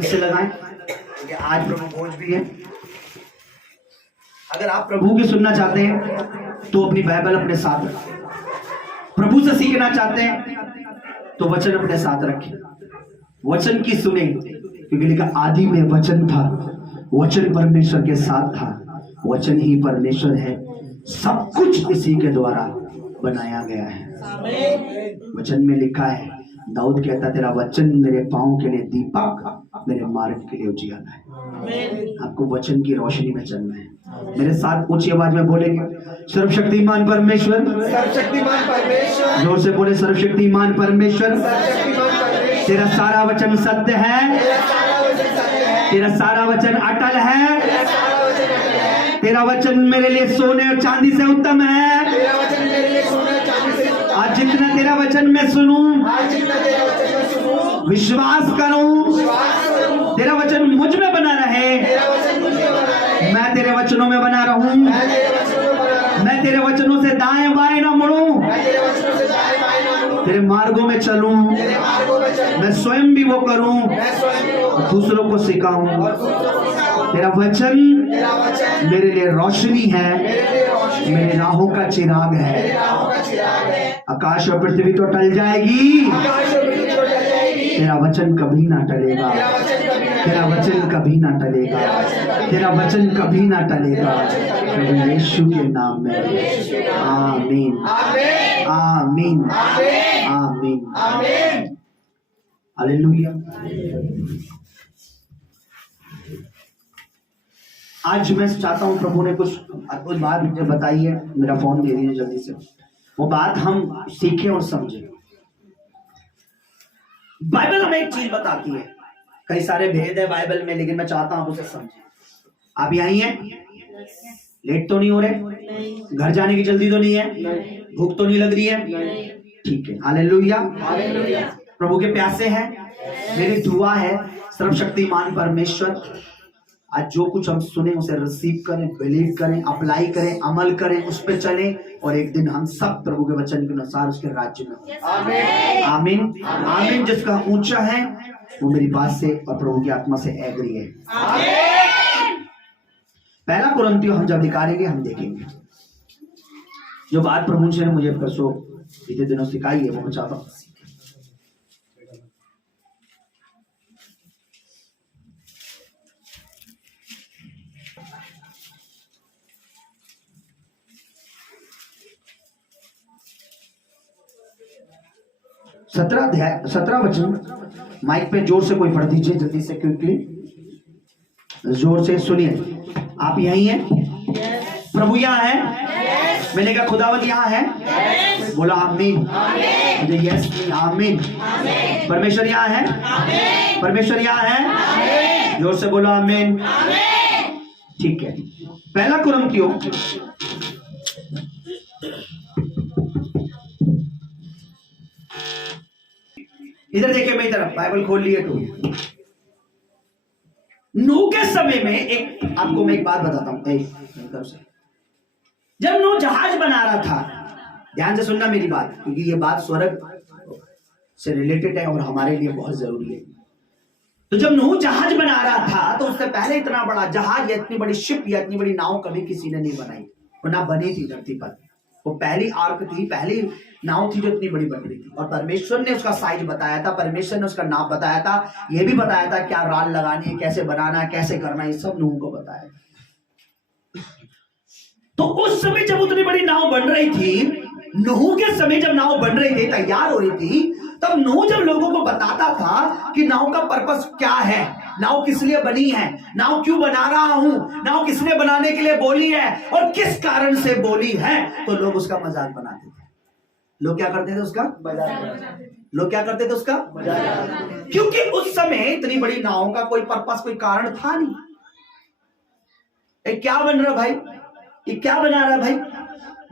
इससे लगाएं क्योंकि आज प्रभु भोज भी है। अगर आप प्रभु की सुनना चाहते हैं तो अपनी बाइबल अपने साथ रखें। प्रभु से सीखना चाहते हैं तो वचन अपने साथ रखें, वचन की सुने, क्योंकि लिखा आदि में वचन था, वचन परमेश्वर के साथ था, वचन ही परमेश्वर है, सब कुछ इसी के द्वारा बनाया गया है। वचन में लिखा है, दाऊद कहता तेरा वचन मेरे पांव के लिए दीपक, मेरे मार्ग के लिए उजियाला है। आपको वचन की रोशनी में चलना है। मेरे साथ ऊंची आवाज में बोलेंगे, सर्वशक्तिमान परमेश्वर, सर्वशक्तिमान परमेश्वर, जोर से बोले सर्वशक्तिमान परमेश्वर, तेरा सारा वचन सत्य है, तेरा सारा वचन अटल है, तेरा वचन मेरे लिए सोने और चांदी से उत्तम है। आज जितना तेरा वचन मैं सुनूं, विश्वास करूं, तेरा वचन मुझ में बना रहे, मैं तेरे वचनों में बना रहूं, मैं तेरे वचनों से दाएं बाएं ना मुड़ूं, तेरे मार्गों में चलूं, मैं स्वयं भी वो करूं, दूसरों को सिखाऊं। तेरा वचन मेरे लिए रोशनी है, मेरे राहों का चिराग है। आकाश और पृथ्वी तो टल जाएगी, तेरा वचन कभी ना टलेगा, तेरा वचन कभी ना टलेगा, तेरा वचन कभी ना टलेगा। प्रभु यीशु के नाम में आमीन, आमीन, आमीन, हालेलुया। आज मैं चाहता हूं, प्रभु ने कुछ अद्भुत बात मुझे बताई है, मेरा फोन दे दीजिए जल्दी से, वो बात हम सीखें और समझें। बाइबल हमें एक चीज बताती है, कई सारे भेद है बाइबल में, लेकिन मैं चाहता हूं आप उसे समझें। आप यहीं हैं? लेट तो नहीं हो रहे? घर जाने की जल्दी तो नहीं है? भूख तो नहीं लग रही है? ठीक है, हालेलुया। प्रभु के प्यासे हैं। मेरी दुआ है सर्वशक्तिमान परमेश्वर आज जो कुछ हम सुने उसे रिसीव करें, बिलीव करें, अप्लाई करें, अमल करें, उस पर चलें, और एक दिन हम सब प्रभु के वचन के अनुसार उसके राज्य में। आमीन, आमीन, आमीन। जिसका ऊंचा है वो मेरी बात से और प्रभु की आत्मा से एग्री है। आमीन। पहला कुरिन्थियों हम जब निकालेंगे हम देखेंगे जो बात प्रभु ने मुझे परसों बीते दिनों सिखाई है, वो मैं चाहता हूँ 17 वचन माइक पे जोर से कोई पढ़ दीजिए जल्दी से, क्विकली, जोर से सुनिए। आप यहीं हैं? प्रभु यहाँ है? मैंने कहा खुदावंद यहाँ है? बोला आमीन। मुझे यस, आमीन। परमेश्वर यहाँ है? परमेश्वर यहाँ है? जोर से बोलो आमीन। ठीक है, पहला कुरिन्थियों इधर देखिए, मेरी तरफ बाइबल खोल लिए तो नूह के समय में एक, आपको मैं एक बात बताता हूं। जब नूह जहाज बना रहा था, ध्यान से सुनना मेरी बात, क्योंकि ये बात स्वर्ग से रिलेटेड है और हमारे लिए बहुत जरूरी है। तो जब नूह जहाज बना रहा था तो उससे पहले इतना बड़ा जहाज या इतनी बड़ी शिप या इतनी बड़ी नाव कभी किसी ने नहीं बनाई, वो ना बनी थी धरती पर। वो पहली आर्क थी, पहली नाव थी जो इतनी बड़ी बन रही थी, और परमेश्वर ने उसका साइज बताया था, परमेश्वर ने उसका नाप बताया था, ये भी बताया था क्या राल लगानी है, कैसे बनाना है, कैसे करना है, ये सब नूह को बताया। तो उस समय जब उतनी बड़ी नाव बन रही थी, नूह के समय जब नाव बन रही थी, तैयार हो रही थी, तब नूह जब लोगों को बताता था कि नाव का पर्पस क्या है, नाव किस लिए बनी है, नाव क्यों बना रहा हूं, नाव किसने बनाने के लिए बोली है और किस कारण से बोली है, तो लोग उसका मजाक बनाते थे। लोग क्या करते थे? उसका मजाक। लोग क्या करते थे? उसका मजाक। क्योंकि उस समय इतनी बड़ी नाव का कोई पर्पस, कोई कारण था नहीं। क्या बन रहा भाई, ये क्या बना रहा भाई?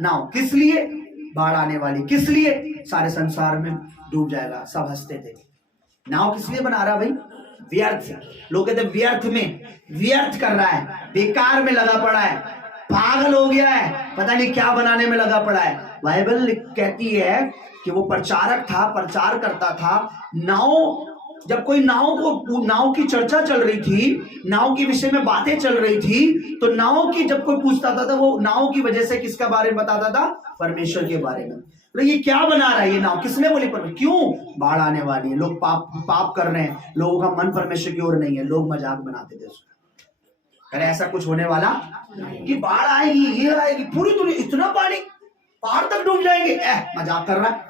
नाव किस लिए? बाढ़ आने वाली, किस लिए? सारे संसार में डूब जाएगा, सब हंसते थे। नाव किस लिए बना रहा भाई? व्यर्थ। लोग कहते व्यर्थ में, व्यर्थ कर रहा है, बेकार में लगा पड़ा है, पागल हो गया है, पता नहीं क्या बनाने में लगा पड़ा है। बाइबल कहती है कि वो प्रचारक था, प्रचार करता था, नाव जब कोई नाव की चर्चा चल रही थी, नाव के विषय में बातें चल रही थी, तो नाव की जब कोई पूछता था तो वो नाव की वजह से किसका बारे में बताता था? परमेश्वर के बारे में। तो ये क्या बना रहा है ये नाव? किसने बोली? परमेश्वर। क्यों? बाढ़ आने वाली है, लोग पाप कर रहे हैं, लोगों का मन परमेश्वर की ओर नहीं है, लोग मजाक बनाते थे उसका। अरे ऐसा कुछ होने वाला कि बाढ़ आएगी, ये आएगी, पूरी दुनिया, इतना पानी, पहाड़ तक डूब जाएंगे, मजाक कर रहा है।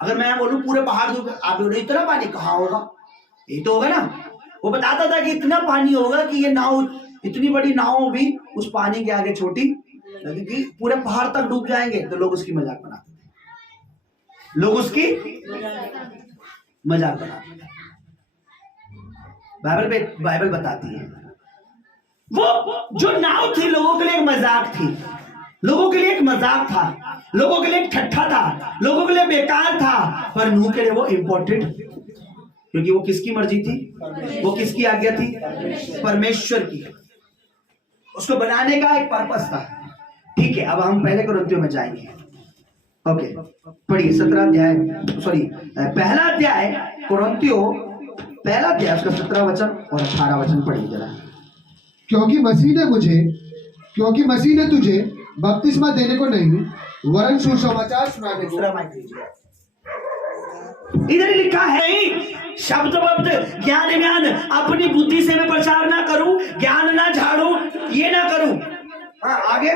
अगर मैं बोलूं पूरे पहाड़ डूब, आप बोलो इतना पानी कहाँ होगा? ये तो होगा ना। वो बताता था कि इतना पानी होगा कि ये नाव, इतनी बड़ी नाव भी उस पानी के आगे छोटी लगेगी, पूरे पहाड़ तक डूब जाएंगे। तो लोग उसकी मजाक बनाते थे, लोग उसकी मजाक बनाते थे। बाइबल बताती है वो जो नाव थी लोगों के लिए एक मजाक थी, लोगों के लिए एक मजाक था, लोगों के लिए एक ठट्ठा था, लोगों के लिए बेकार था, पर नूह के लिए वो इंपॉर्टेंट, क्योंकि वो किसकी मर्जी थी? वो किसकी आज्ञा थी? परमेश्वर की। उसको बनाने का एक पर्पस था। ठीक है, अब हम पहले कुरिन्थियों में जाएंगे। ओके, पढ़िए 17 अध्याय, पहला अध्याय कुरिन्थियों, पहला अध्याय उसका 17 वचन और 18 वचन पढ़िए जरा। क्योंकि मसीह ने तुझे बपतिस्मा देने को नहीं वरन सुसमाचार सुनाने को। इधर लिखा है शब्द वब्द ज्ञान अपनी बुद्धि से मैं प्रचार ना करूं, ज्ञान ना झाड़ू, ये ना करूं। हाँ, आगे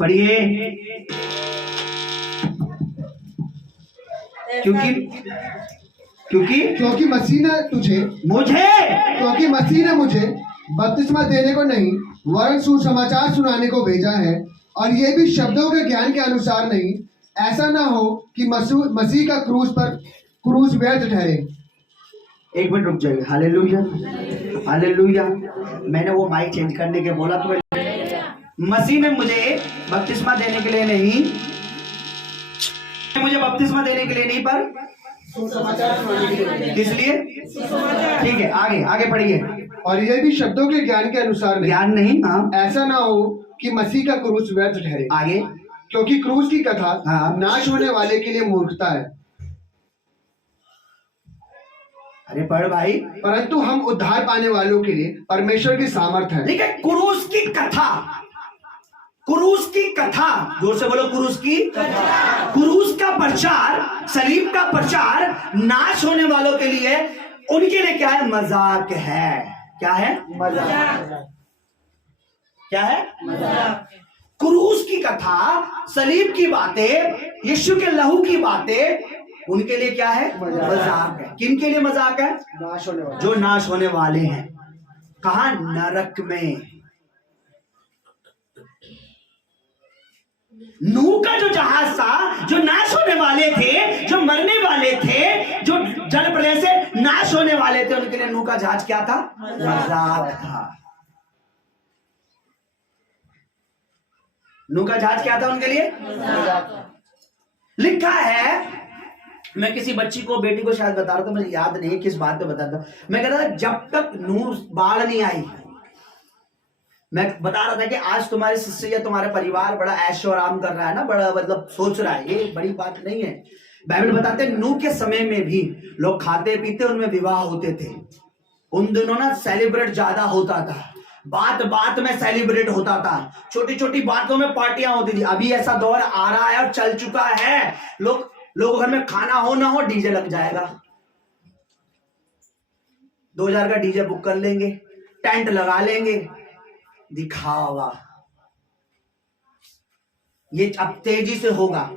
पढ़िए। क्योंकि मसीह ने मुझे बपतिस्मा देने को नहीं वरन सुसमाचार सुनाने को भेजा है, और ये भी शब्दों के ज्ञान के अनुसार नहीं, ऐसा ना हो कि मसीह का क्रूस व्यर्थ ठहरे। एक मिनट रुक जाइए। Hallelujah, hallelujah. मैंने वो माइक चेंज करने के बोला तो मसीह ने मुझे बपतिस्मा देने के लिए नहीं, पर किस लिए? ठीक है, आगे पढ़िए। और यह भी शब्दों के ज्ञान के अनुसार नहीं, ज्ञान नहीं, हाँ, ऐसा ना हो कि मसीह का क्रूस व्यर्थ ठहरे। आगे, क्योंकि क्रूस की कथा हाँ, नाश होने वाले के लिए मूर्खता है, अरे पढ़ भाई, परंतु हम उद्धार पाने वालों के लिए परमेश्वर की सामर्थ्य है। लेकिन क्रूस की कथा, जोर से बोलो, क्रूस का प्रचार, सलीब का प्रचार नाश होने वालों के लिए, उनके लिए क्या है? मजाक है। क्या है? मजाक। क्या है? मजाक। क्रूस की कथा, सलीब की बातें, यीशु के लहू की बातें, उनके लिए क्या है? मजाक है। किन के लिए मजाक है? नाश होने वाले, जो नाश होने वाले हैं। कहां? नरक में। नूह का जो जहाज था, जो नाश होने वाले थे, जो मरने वाले थे, जो जल प्रलय से नाश होने वाले थे, उनके लिए नूह का जहाज क्या था? मजाक था। नूह का जहाज क्या था उनके लिए? लिखा है, मैं किसी बच्ची को, बेटी को शायद बता रहा था, मुझे याद नहीं किस बात पे बता था, मैं कह रहा था जब तक नूह बाढ़ नहीं आई, मैं बता रहा था कि आज तुम्हारे शिष्य या तुम्हारा परिवार बड़ा ऐशो आराम कर रहा है ना, बड़ा मतलब सोच रहा है, ये बड़ी बात नहीं है। बाइबल बताते हैं नूह के समय में भी लोग खाते पीते, उनमें विवाह होते थे। उन दिनों ना सेलिब्रेट ज्यादा होता था, बात में सेलिब्रेट होता था, छोटी छोटी बातों में पार्टियां होती थी। अभी ऐसा दौर आ रहा है और चल चुका है, लोग घर में खाना हो ना हो डीजे लग जाएगा, 2000 का डीजे बुक कर लेंगे, टेंट लगा लेंगे, दिखावा। ये अब तेजी से होगा,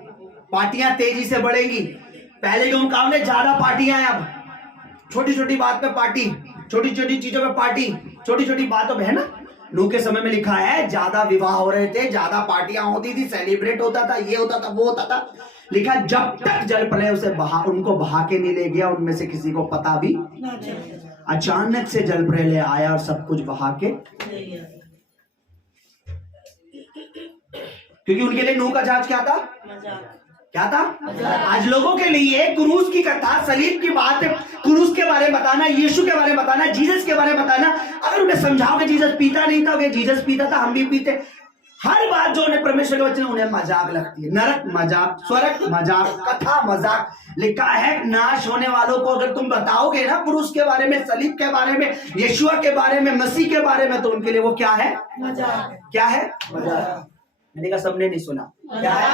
पार्टियां तेजी से बढ़ेंगी। पहले के मुकाबले ज्यादा पार्टियां हैं, अब छोटी छोटी बात पे पार्टी, छोटी छोटी चीजों पे पार्टी, छोटी छोटी बातों पे, है ना। नूह के समय में लिखा है ज्यादा विवाह हो रहे थे, ज्यादा पार्टियां होती थी, सेलिब्रेट होता था, ये होता था, वो होता था। लिखा जब तक जल प्रलय उसे उनको बहा के नहीं ले गया, उनमें से किसी को पता भी। अचानक से जल प्रलय आया और सब कुछ बहा के, क्योंकि उनके लिए नूह का जहाज क्या था? क्या था? आज लोगों के लिए क्रूस की कथा, सलीब की बात, क्रूस के बारे में बताना, यीशु के बारे में बताना, जीसस के बारे में बताना। अगर उन्हें समझाओगे जीसस पीता नहीं था, अगर जीसस पीता था हम भी पीते, हर बात जो उन्हें परमेश्वर के वचन उन्हें मजाक लगती है। नरक मजाक, स्वर्ग मजाक, कथा मजाक। लिखा है नाश होने वालों को अगर तुम बताओगे ना क्रूस के बारे में, सलीब के बारे में, यीशुआ के बारे में, मसीह के बारे में, तो उनके लिए वो क्या है? मजाक। क्या है? मजाक। मैंने कहा सबने नहीं सुना। क्या है?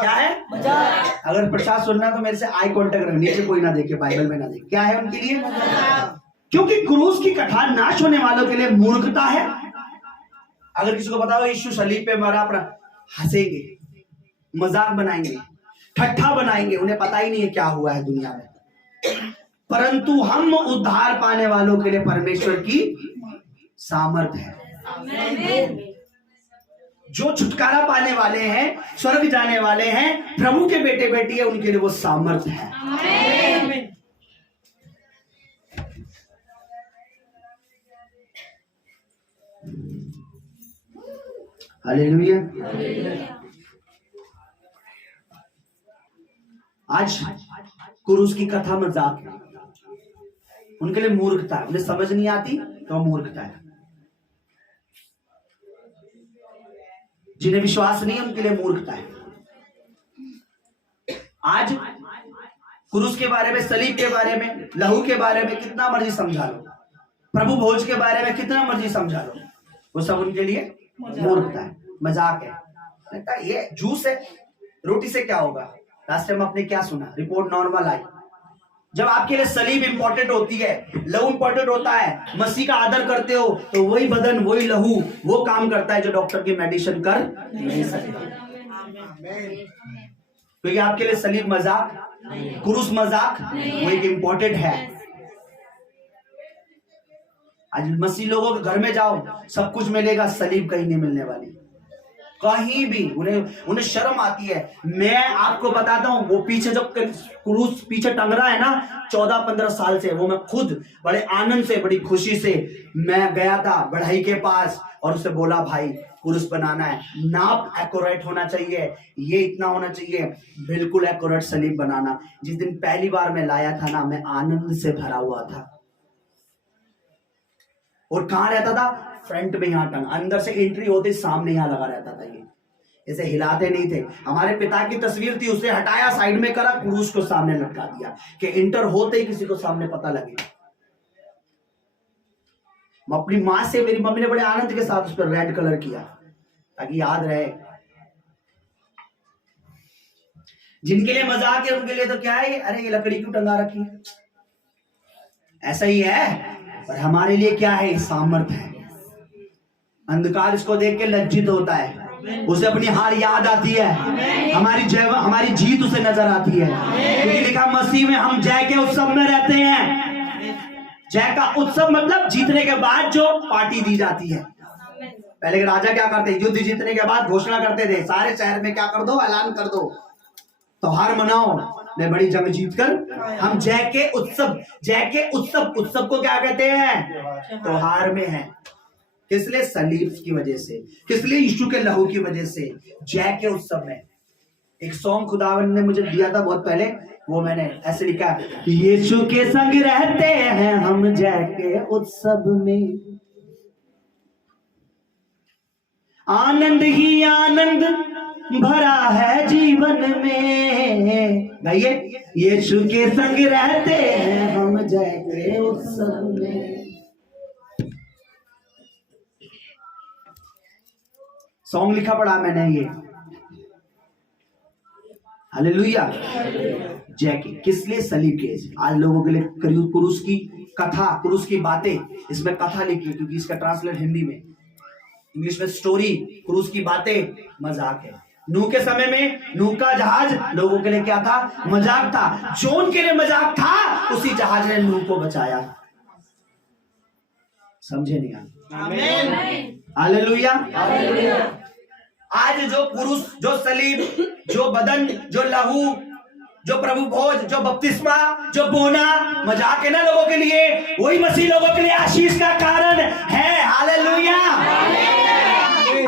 क्या है? मजाक। अगर प्रसाद सुनना तो मेरे से आई कांटेक्ट रखना, नीचे कोई ना देखे, बाइबल में ना देखे। क्या है उनके लिए? क्योंकि क्रूस की कथा नाश होने वालों के लिए मूर्खता है। अगर किसी को बताओ यीशु सलीब पे मरा, अपना हंसेंगे, मजाक बनाएंगे, ठट्ठा बनाएंगे, उन्हें पता ही नहीं है क्या हुआ है दुनिया में। परंतु हम उद्धार पाने वालों के लिए परमेश्वर की सामर्थ है। जो छुटकारा पाने वाले हैं, स्वर्ग जाने वाले हैं, प्रभु के बेटे बेटी है, उनके लिए वो सामर्थ है। हालेलुया। आज क्रूस की कथा मजाक है, उनके लिए मूर्खता है। उन्हें समझ नहीं आती तो मूर्खता है। जिन्हें विश्वास नहीं है उनके लिए मूर्खता है। आज क्रूस के बारे में, सलीब के बारे में, लहू के बारे में कितना मर्जी समझा लो, प्रभु भोज के बारे में कितना मर्जी समझा लो, वो सब उनके लिए मूर्खता है, मजाक है। लगता है ये जूस है, रोटी से क्या होगा। लास्ट टाइम आपने क्या सुना? रिपोर्ट नॉर्मल आई। जब आपके लिए सलीब इंपॉर्टेंट होती है, लहू इंपॉर्टेंट होता है, मसीह का आदर करते हो, तो वही बदन, वही लहू वो काम करता है जो डॉक्टर की मेडिसिन कर नहीं सकता। क्योंकि आपके लिए सलीब मजाक, क्रूस मजाक, वो एक इंपॉर्टेंट है। आज मसीह लोगों के घर में जाओ, सब कुछ मिलेगा, सलीब कहीं नहीं मिलने वाली, कहीं भी। उन्हें शर्म आती है। मैं आपको बताता हूं, वो पीछे जो क्रूस पीछे टंग रहा है ना 14-15 साल से, वो मैं खुद बड़े आनंद से, बड़ी खुशी से मैं गया था बढ़ई के पास और उससे बोला भाई क्रूस बनाना है, नाप एक्यूरेट होना चाहिए, ये इतना होना चाहिए, बिल्कुल एक्यूरेट सलीब बनाना। जिस दिन पहली बार मैं लाया था ना, मैं आनंद से भरा हुआ था। और कहां रहता था? फ्रंट में, यहां टंग, अंदर से एंट्री होते सामने यहां लगा रहता था। ये ऐसे हिलाते नहीं थे। हमारे पिता की तस्वीर थी, उसे हटाया, साइड में करा, क्रूस को सामने लटका दिया कि इंटर होते ही किसी को सामने पता लगे। अपनी मां से, मेरी मम्मी ने बड़े आनंद के साथ उस पर रेड कलर किया ताकि याद रहे। जिनके लिए मजाक है उनके लिए तो क्या है, अरे ये लकड़ी क्यों टंगा रखी है, ऐसा ही है। पर हमारे लिए क्या है? सामर्थ है। अंधकार इसको देख के लज्जित होता है, उसे अपनी हार याद आती है, हमारी जय, हमारी जीत उसे नजर आती है। क्योंकि लिखा मसीह में हम जय के उत्सव में रहते हैं। जय का उत्सव मतलब जीतने के बाद जो पार्टी दी जाती है। पहले के राजा क्या करते? युद्ध जीतने के बाद घोषणा करते थे, सारे शहर में क्या कर दो, ऐलान कर दो, त्योहार मनाओ, मैं बड़ी जंग जीत कर हम जय के उत्सव, जय के उत्सव, उत्सव को क्या कहते हैं? त्योहार में है। किस लिए? सलीब की वजह से। किस लिए? यीशु के लहू की वजह से। जय के उत्सव में एक सॉन्ग खुदावन ने मुझे दिया था बहुत पहले, वो मैंने ऐसे लिखा, यीशु के संग रहते हैं हम जय के उत्सव में, आनंद ही आनंद भरा है जीवन में। गाइए, यीशु के संग रहते हैं हम जय के उत्सव में। सॉन्ग लिखा पड़ा मैंने ये। हालेलुया। जय के किस लिए? सलीब के। आज लोगों के लिए क्रूस की कथा, क्रूस की बातें, इसमें कथा लिखी क्योंकि इसका ट्रांसलेट हिंदी में, इंग्लिश में स्टोरी, क्रूस की बातें मजाक है। नूह के समय में नूह का जहाज लोगों के लिए क्या था? मजाक था। जो उनके लिए मजाक था, उसी जहाज ने नूह को बचाया। समझे नहीं आप? आमीन। हालेलुया। आज जो क्रूस, जो सलीब, जो बदन, जो लहू, जो प्रभु भोज, जो बपतिस्मा, जो बोना मजाक है ना लोगों के लिए, वही मसीह लोगों के लिए आशीष का कारण है। हालेलुया।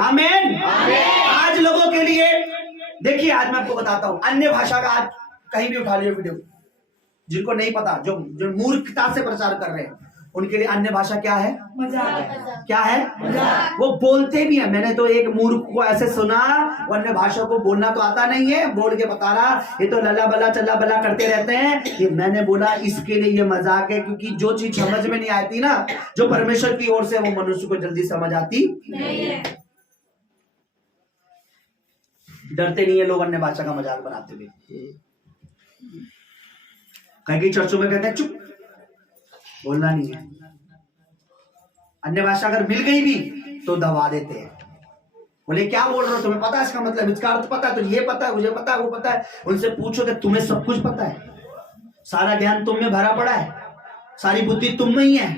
आमीन। आज लोगों के लिए देखिए, आज मैं आपको बताता हूं, अन्य भाषा का आज कहीं भी उठा लियो वीडियो, जिनको नहीं पता, जो मूर्खता से प्रचार कर रहे हैं, उनके लिए अन्य भाषा क्या है? मजाक। क्या है? वो बोलते भी है। मैंने तो एक मूर्ख को ऐसे सुना, वो अन्य भाषा को बोलना तो आता नहीं है, बोल के बता रहा ये तो लल्ला बल्ला चल्ला बल्ला करते रहते हैं। ये मैंने बोला इसके लिए ये मजाक है, क्योंकि जो चीज समझ में नहीं आती ना, जो परमेश्वर की ओर से, वो मनुष्य को जल्दी समझ आती नहीं है। डरते नहीं है लोग अन्य भाषा का मजाक बनाते हुए। कई चर्चों में कहते हैं चुप, बोलना नहीं है। अन्य भाषा अगर मिल गई भी तो दबा देते हैं, बोले क्या बोल रहे हो, तुम्हें पता है इसका मतलब, इसका अर्थ पता है, तो ये पता है, मुझे पता है, वो पता है। उनसे पूछो कि तुम्हें सब कुछ पता है, सारा ज्ञान तुम में भरा पड़ा है, सारी बुद्धि तुम में ही है,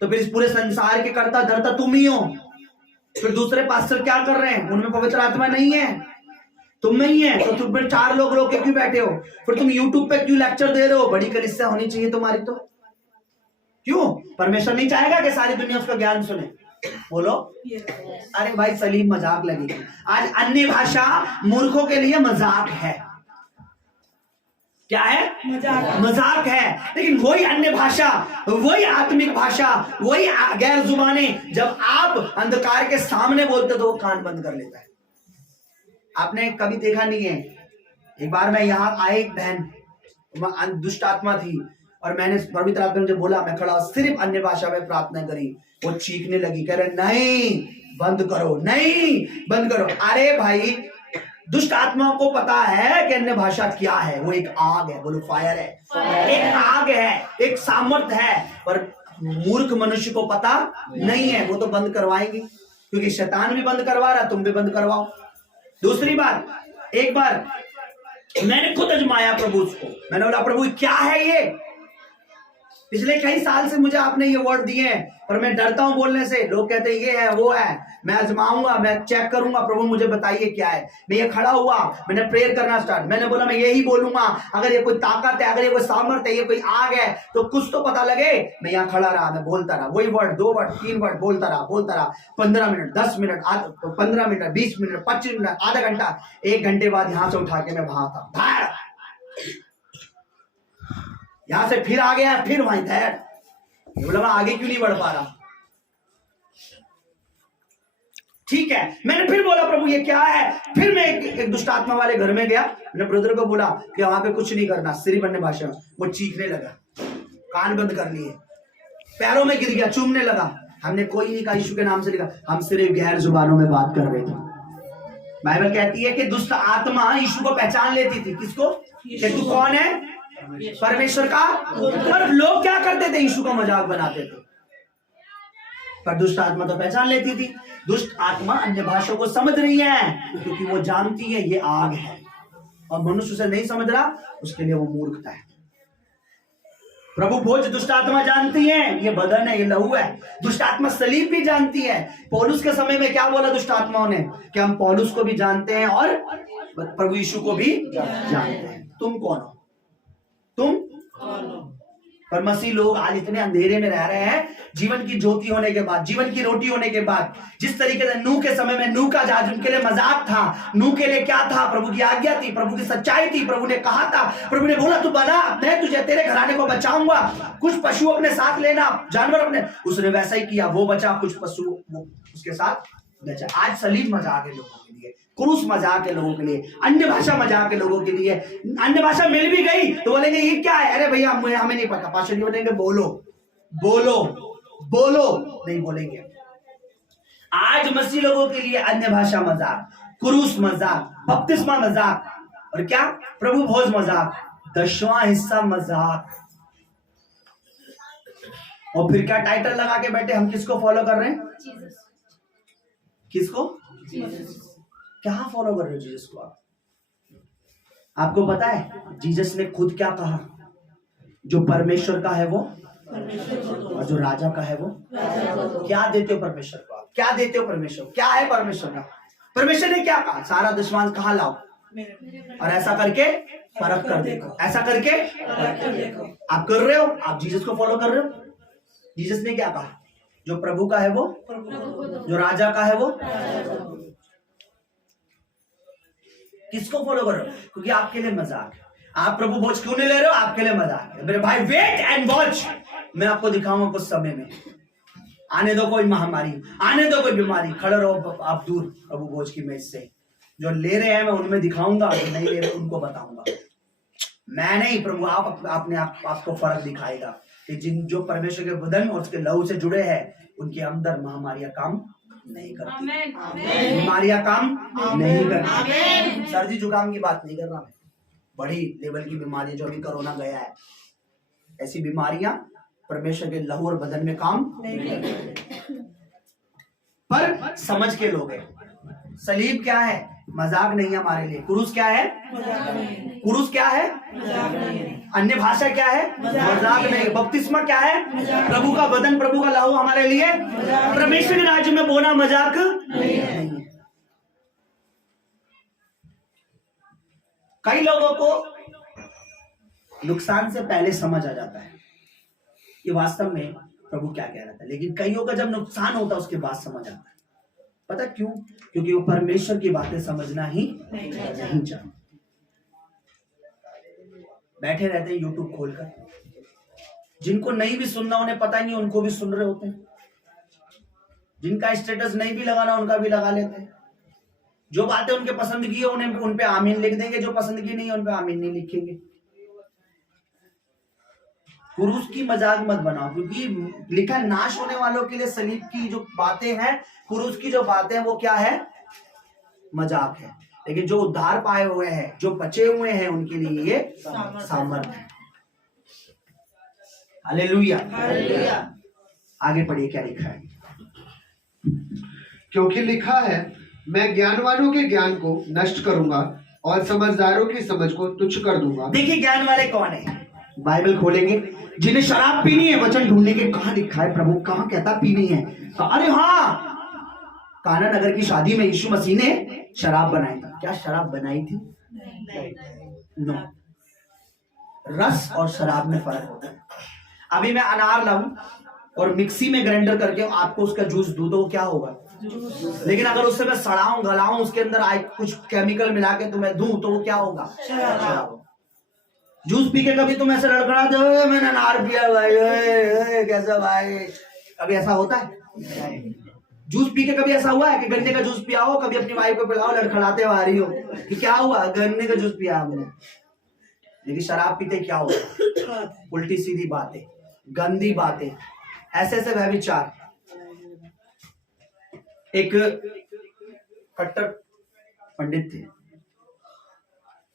तो फिर इस पूरे संसार के कर्ता धर्ता तुम ही हो। फिर दूसरे पास्टर क्या कर रहे हैं, उनमें पवित्र आत्मा नहीं है, तुम में ही है, तो तुम फिर 4 लोग रोके क्यों बैठे हो? फिर तुम यूट्यूब पे क्यों लेक्चर दे रहे हो? बड़ी कलीसिया होनी चाहिए तुम्हारी तो। क्यों? परमेश्वर नहीं चाहेगा कि सारी दुनिया उसका ज्ञान सुने? बोलो। अरे भाई सलीम, मजाक लगेगी। आज अन्य भाषा मूर्खों के लिए मजाक है। क्या है? मजाक है। लेकिन वही अन्य भाषा, वही आत्मिक भाषा, वही गैर जुबाने जब आप अंधकार के सामने बोलते तो वो कान बंद कर लेता है। आपने कभी देखा नहीं है? एक बार मैं यहाँ आए, एक बहन दुष्ट आत्मा थी, और मैंने पवित्र आत्मा ने मुझे बोला, मैं खड़ा सिर्फ अन्य भाषा में प्रार्थना करी, वो चीखने लगी, कह रहे नहीं बंद करो, नहीं बंद करो। अरे भाई, दुष्ट आत्मा को पता है कि अन्य भाषा क्या है, वो एक आग है, बोलो फायर है, एक आग है, एक सामर्थ है, पर मूर्ख मनुष्य को पता नहीं है, वो तो बंद करवाएंगे, क्योंकि शैतान भी बंद करवा रहा, तुम भी बंद करवाओ। दूसरी बात, एक बार मैंने खुद अजमाया प्रभु को, मैंने बोला प्रभु क्या है ये, पिछले कई साल से मुझे आपने ये वर्ड दिए हैं, पर मैं डरता हूं बोलने से। लोग कहते हैं ये है वो है, मैं आजमाऊंगा, मैं चेक करूंगा, प्रभु मुझे बताइए क्या है। मैं ये खड़ा हुआ, मैंने प्रेयर करना स्टार्ट, मैंने बोला मैं यही बोलूंगा, अगर ये कोई ताकत है, अगर ये कोई सामर्थ्य है, ये कोई आग है, तो कुछ तो पता लगे। मैं यहाँ खड़ा रहा, मैं बोलता रहा, वही वर्ड, 2 वर्ड, 3 वर्ड बोलता रहा 15 minute, 10 minute, 15 minute, 20 minute, 25 minute, आधा घंटा, 1 घंटे बाद यहाँ से उठा के मैं भागा, यहां से फिर आ गया, फिर वहीं था। बोला मैं आगे क्यों नहीं बढ़ पा रहा? ठीक है, मैंने फिर बोला प्रभु ये क्या है। फिर मैं एक दुष्ट आत्मा वाले घर में गया, मैंने ब्रदर को बोला कि वहां पे कुछ नहीं करना, सिर्फ अन्य भाषा। वो चीखने लगा, कान बंद कर लिए, पैरों में गिर गया, चूमने लगा। हमने कोई नहीं कहा यीशु के नाम से लिखा, हम सिर्फ गैर जुबानों में बात कर रहे थे। बाइबल कहती है कि दुष्ट आत्मा यीशु को पहचान लेती थी। किसको? कि तू कौन है? परमेश्वर का। पर लोग क्या करते थे? यीशु का मजाक बनाते थे। पर दुष्ट आत्मा तो पहचान लेती थी। दुष्ट आत्मा अन्य भाषा को समझ रही है, क्योंकि वो जानती है ये आग है, और मनुष्य उसे नहीं समझ रहा, उसके लिए वो मूर्खता है। प्रभु भोज दुष्ट आत्मा जानती है, ये बदन है, ये लहू है। दुष्ट आत्मा सलीब भी जानती है। पौलुस के समय में क्या बोला दुष्ट आत्माओं ने? कि हम पौलुस को भी जानते हैं और प्रभु यीशु को भी जानते हैं। तुम कौन हो? तुम पर मसीह लोग आज इतने अंधेरे में रह रहे हैं। जीवन की ज्योति होने के बाद, जीवन की रोटी होने के बाद, जिस तरीके से नूह के समय में नूह का जहाज उनके लिए मजाक था, नूह के लिए क्या था? प्रभु की आज्ञा थी, प्रभु की सच्चाई थी, प्रभु ने कहा था, प्रभु ने बोला तू बना, मैं तुझे तेरे घराने को बचाऊंगा, कुछ पशु अपने साथ लेना, जानवर अपने। उसने वैसा ही किया, वो बचा, कुछ पशु वो उसके साथ बचा। आज सलीब मजाक है लोगों के लिए, क्रूस मजाक है लोगों के लिए, अन्य भाषा मजाक है लोगों के लिए। अन्य भाषा मिल भी गई तो बोलेंगे ये क्या है? अरे भैया हमें नहीं पता। पास्टर जी बोलेंगे बोलो बोलो बोलो, नहीं बोलेंगे। आज मसीह लोगों के लिए अन्य भाषा मजाक, क्रूस मजाक, बपतिस्मा मजाक, और क्या? प्रभु भोज मजाक, 10वां हिस्सा मजाक। और फिर क्या टाइटल लगा के बैठे, हम किसको फॉलो कर रहे हैं? किसको? क्या फॉलो कर रहे हो? जीसस को। आपको पता है जीसस ने खुद क्या कहा? जो परमेश्वर का है वो, और जो राजा का है वो। क्या देते हो परमेश्वर को? आप क्या देते हो परमेश्वर? क्या है परमेश्वर का? परमेश्वर ने क्या कहा? सारा दशमांश कहाँ लाओ, और ऐसा करके फर्क कर देखो, ऐसा करके आप कर रहे हो, आप जीसस को फॉलो कर रहे हो। जीसस ने क्या कहा? जो प्रभु का है वो, जो राजा का है वो। किसको फॉलो कर रहे हो? क्योंकि आपके लिए मजाक है। आप प्रभु भोज क्यों नहीं ले रहे हो? आपके लिए मजाक है। मेरे भाई वेट एंड वॉच, मैं आपको दिखाऊंगा कुछ समय में। आने दो कोई महामारी, आने दो कोई बीमारी, खड़े रहो आप दूर प्रभु भोज की मेज से। जो ले रहे हैं मैं उनमें दिखाऊंगा, जो नहीं ले रहे उनको बताऊंगा। मैं नहीं, प्रभु आप अपने आपको फर्क दिखाएगा कि जो परमेश्वर के बदन और उसके लहू से जुड़े हैं उनके अंदर महामारियां काम नहीं करती, बीमारियां काम नहीं करती। सर्दी जुकाम की बात नहीं कर रहा मैं, बड़ी लेवल की बीमारी जो अभी कोरोना गया है, ऐसी बीमारियां परमेश्वर के लहू और बदन में काम नहीं करती। पर समझ के लोग हैं। सलीब क्या है? मजाक नहीं है हमारे लिए। क्रूस क्या है? क्रूस क्या है? अन्य भाषा क्या है? मजाक नहीं। बपतिस्मा क्या है? प्रभु का बदन, प्रभु का लहू हमारे लिए परमेश्वर के राज्य में बोना मजाक नहीं है। कई लोगों को नुकसान से पहले समझ आ जाता है कि वास्तव में प्रभु क्या कह रहा था, लेकिन कईयों का जब नुकसान होता है उसके बाद समझ आता है। पता क्यों? क्योंकि वो परमेश्वर की बातें समझना ही नहीं चाहते। बैठे रहते हैं यूट्यूब खोलकर, जिनको नहीं भी सुनना उन्हें पता ही नहीं, उनको भी सुन रहे होते हैं। जिनका स्टेटस नहीं भी लगाना उनका भी लगा लेते हैं। जो बातें उनके पसंद की है उन्हें उन पे आमीन लिख देंगे, जो पसंद की नहीं है उन पे आमीन नहीं लिखेंगे। क्रूस की मजाक मत बनाओ, क्योंकि लिखा नाश होने वालों के लिए सलीब की जो बातें हैं, क्रूस की जो बातें हैं वो क्या है? मजाक है। लेकिन जो उद्धार पाए हुए हैं, जो बचे हुए हैं, उनके लिए ये सामर्थ्य है। हालेलुया। आगे पढ़िए क्या लिखा है। क्योंकि लिखा है, मैं ज्ञानवानों के ज्ञान को नष्ट करूंगा और समझदारों की समझ को तुच्छ कर दूंगा। देखिए ज्ञान वाले कौन है? बाइबल खोलेंगे, जिन्हें शराब पीनी है। वचन ढूंढने के कहां लिखा है? प्रभु कहां कहता पीनी है? अरे हाँ, काना नगर की शादी में यीशु मसीह ने शराब बनाई थी। क्या शराब बनाई थी? नो। रस और शराब में फर्क होता है। अभी मैं अनार लाऊं और मिक्सी में ग्राइंडर करके आपको उसका जूस दूं तो क्या होगा? लेकिन अगर उससे मैं सड़ाऊं, गलाऊं, उसके अंदर कुछ केमिकल मिला के तुम्हें दूं तो वो क्या होगा? शराब। जूस पी के कभी तुम ऐसे लड़खड़ा दो, मैंने अनार पिया भाई, कैसा भाई? कभी ऐसा होता है? जूस पी के कभी ऐसा हुआ है कि गन्ने का जूस पिया हो? कभी अपनी वाइफ को पिलाओ, लड़खड़ाते आ रही हो कि क्या हुआ? गन्ने का जूस पिया हमने। लेकिन शराब पीते क्या होता? उल्टी सीधी बातें, गंदी बातें, ऐसे ऐसे व्यभिचार। एक कट्टर पंडित थे,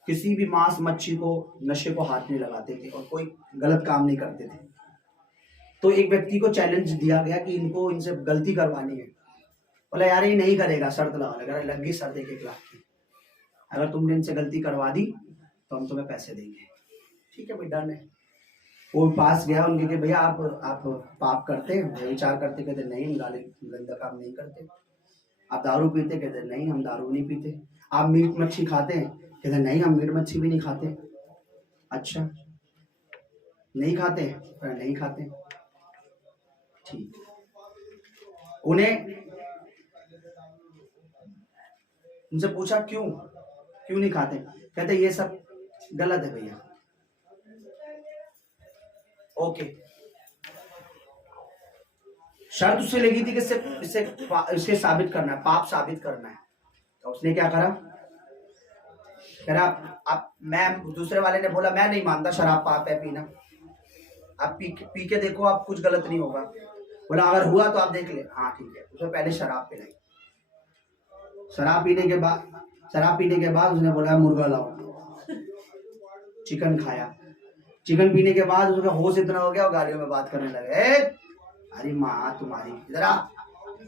किसी भी मांस मच्छी को, नशे को हाथ नहीं लगाते थे और कोई गलत काम नहीं करते थे। तो एक व्यक्ति को चैलेंज दिया गया कि इनको इनसे गलती करवानी है। बोला यार ये नहीं करेगा, शर्त लगा लग गई शर्त 1 लाख की। अगर तुमने इनसे गलती करवा दी तो हम तुम्हें पैसे देंगे। ठीक है भाई, डन है। वो पास गया उनके कि भैया आप पाप करते हैं, विचार करते? कहते नहीं, हम गंदा काम नहीं करते। आप दारू पीते? कहते नहीं, हम दारू नहीं पीते। आप मीट मच्छी खाते हैं? कहते नहीं, हम मीट मच्छी भी नहीं खाते। अच्छा, नहीं खाते? नहीं खाते। ठीक। उनसे पूछा क्यों नहीं खाते? कहते ये सब गलत है भैया। ओके, शर्त उससे लगी थी कि इसे साबित करना है, पाप साबित करना है। तो उसने क्या करा? कह रहा मैं, दूसरे वाले ने बोला मैं नहीं मानता शराब पाप है पीना, आप पी के देखो, आप कुछ गलत नहीं होगा। बोला अगर हुआ तो आप देख ले। हाँ ठीक है। उसने पहले शराब पिलाई। शराब पीने के बाद उसने बोला मुर्गा लाओ। चिकन खाया। चिकन पीने के बाद उसका होश इतना हो गया और गालियों में बात करने लगे, अरे माँ तुम्हारी, जरा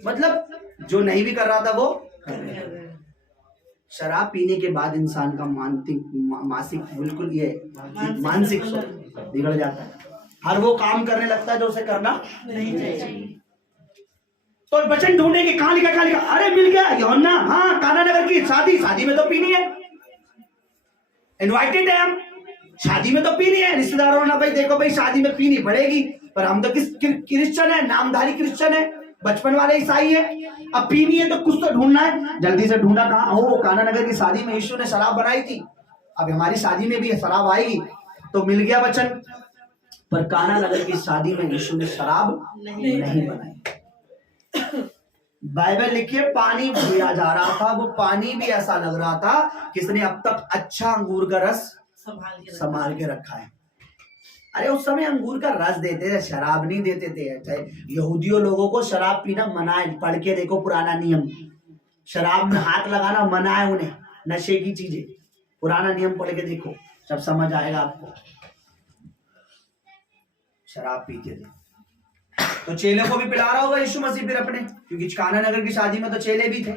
मतलब जो नहीं भी कर रहा था वो कर रहा था। शराब पीने के बाद इंसान का मानसिक बिल्कुल ये मानसिक बिगड़ जाता है। हर वो काम करने लगता है जो उसे करना नहीं चाहिए। तो वचन ढूंढने के कहां लिखा? अरे मिल गया, यूहन्ना। हाँ, काना नगर की शादी में तो पीनी है, इनवाइटेड है हम, शादी में तो पीनी है। रिश्तेदारों ने भाई देखो भाई शादी में पीनी पड़ेगी, पर हम तो क्रिश्चियन है, नामधारी क्रिश्चियन है, बचपन वाले ईसाई है। अब पीनी है तो कुछ तो ढूंढना है। जल्दी से ढूंढा, कहा ओ काना नगर की शादी में यीशु ने शराब बनाई थी, अब हमारी शादी में भी शराब आएगी। तो मिल गया वचन, पर काना नगर की शादी में यीशु ने शराब नहीं बनाई। बाइबल लिखिए पानी पिया जा रहा था, वो पानी भी ऐसा लग रहा था किसने अब तक अच्छा अंगूर का रस संभाल के रखा है। अरे उस समय अंगूर का रस देते थे, शराब नहीं देते थे। यहूदियों लोगों को शराब पीना मना है, पढ़ के देखो पुराना नियम, शराब में हाथ लगाना मना है उन्हें, नशे की चीजें, पुराना नियम पढ़ के देखो, सब समझ आएगा आपको। शराब पीते थे तो चेले को भी पिला रहा होगा यीशु मसीह फिर अपने, क्योंकि काना नगर की शादी में तो चेले भी थे।